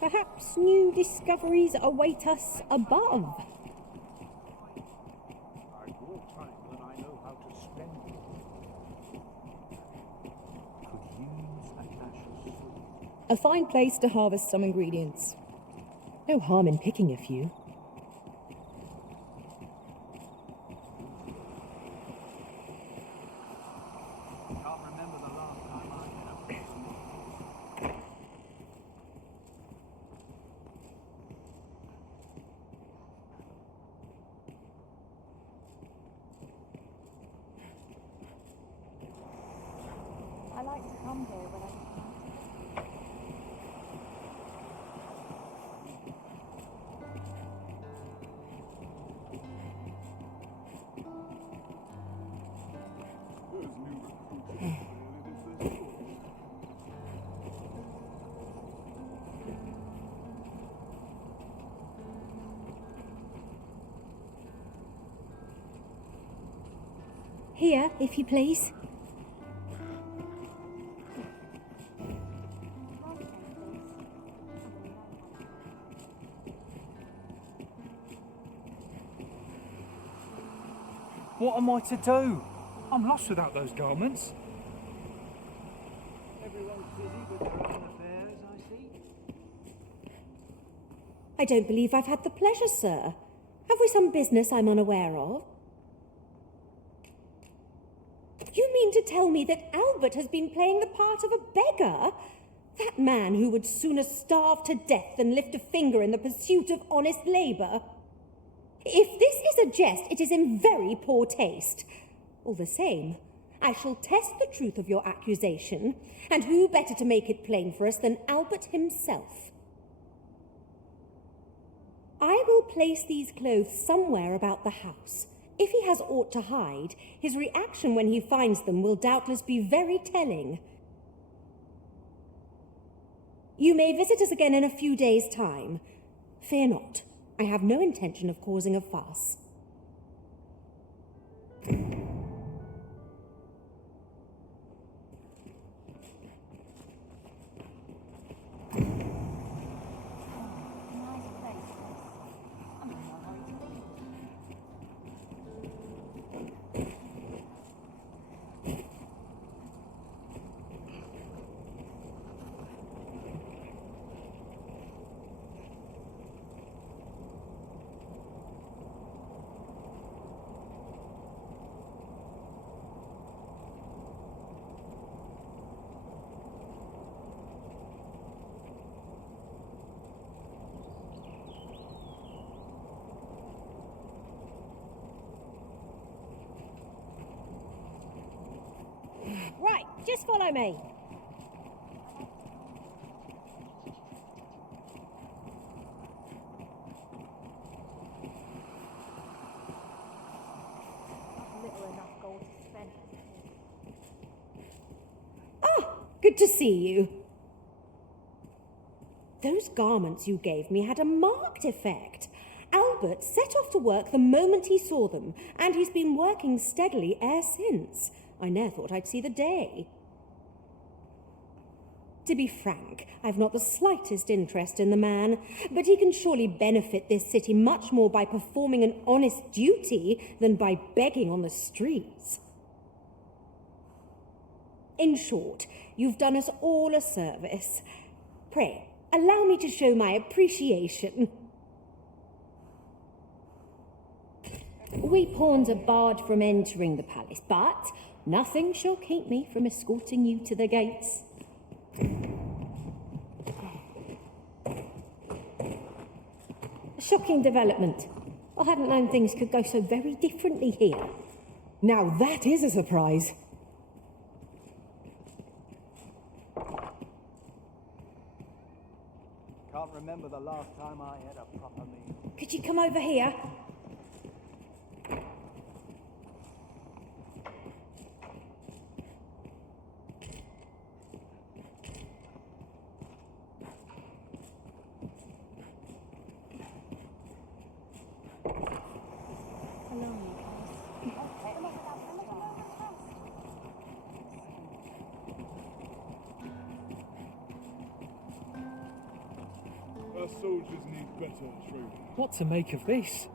Perhaps new discoveries await us above. I grow time when I know how to spend it. Could use a cash of food. A fine place to harvest some ingredients. No harm in picking a few. Can't remember the last time I had a I like to come here when I'm Here, if you please. What am I to do? I'm lost without those garments. Everyone's busy with their own affairs, I see. I don't believe I've had the pleasure, sir. Have we some business I'm unaware of? You mean to tell me that Albert has been playing the part of a beggar? That man who would sooner starve to death than lift a finger in the pursuit of honest labour? If this is a jest, it is in very poor taste. All the same, I shall test the truth of your accusation, and who better to make it plain for us than Albert himself? I will place these clothes somewhere about the house. If he has aught to hide, his reaction when he finds them will doubtless be very telling. You may visit us again in a few days' time. Fear not. I have no intention of causing a fuss. Right, just follow me. little enough gold to spend. Ah, good to see you. Those garments you gave me had a marked effect. Albert set off to work the moment he saw them, and he's been working steadily e'er since. I ne'er thought I'd see the day. To be frank, I've not the slightest interest in the man, but he can surely benefit this city much more by performing an honest duty than by begging on the streets. In short, you've done us all a service. Pray, allow me to show my appreciation. We pawns are barred from entering the palace, but nothing shall keep me from escorting you to the gates. A shocking development. I hadn't known things could go so very differently here. Now that is a surprise. Can't remember the last time I had a proper meal. Could you come over here? Our soldiers need better training. What to make of this?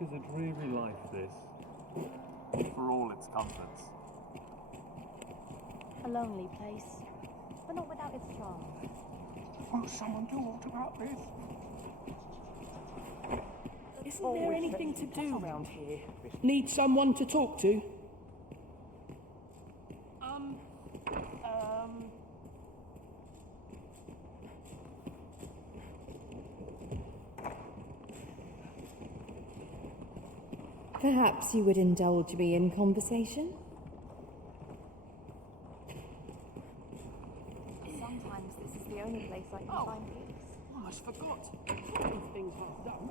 It is a dreary life, this, for all its comforts. A lonely place, but not without its charm. Will someone do aught about this? Isn't there anything to do around here? Need someone to talk to? Perhaps you would indulge me in conversation? Sometimes this is the only place I can find peace. Almost forgot. These things half done.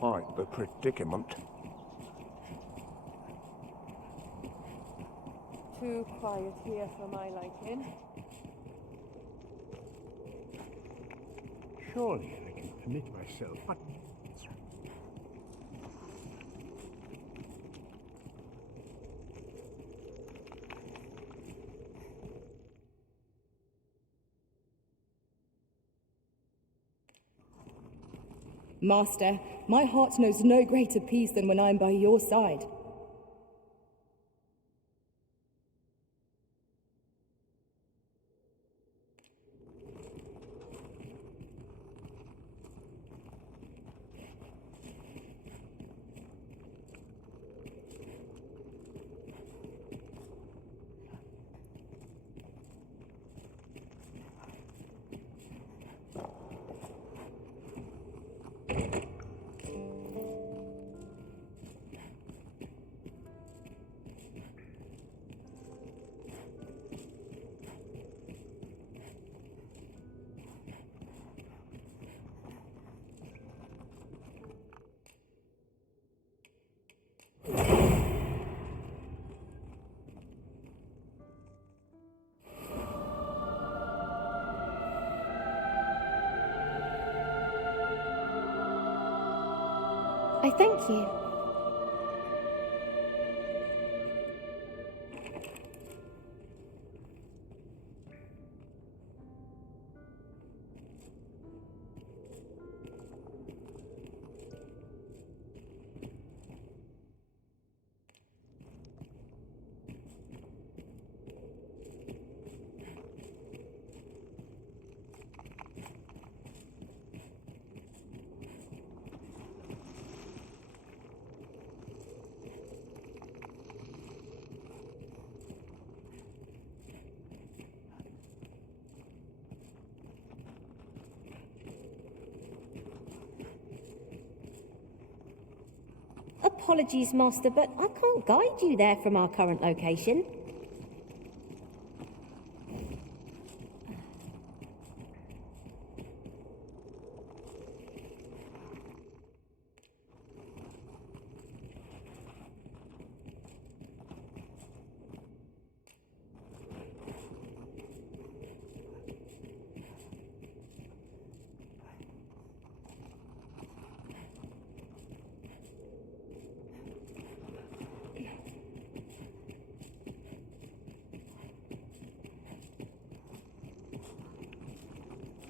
Quite the predicament. Too quiet here for my liking. Surely I can permit myself. But Master, my heart knows no greater peace than when I am by your side. I thank you. Apologies, Master, but I can't guide you there from our current location.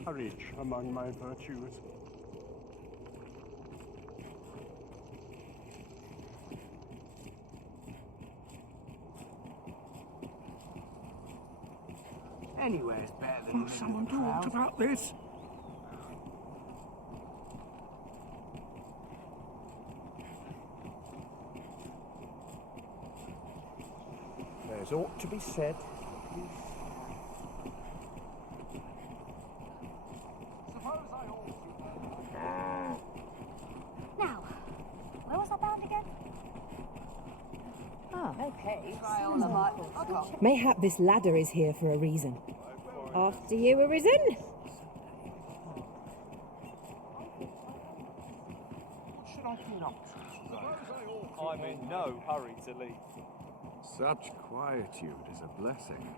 Courage among my virtues. Anywhere's better than living Someone in the crowd. talked about this. There's aught to be said. Now, where was I bound again? Ah, okay. Try on the mic. Mayhap this ladder is here for a reason. After you, Arisen? Should I clean up? I'm in no hurry to leave. Such quietude is a blessing.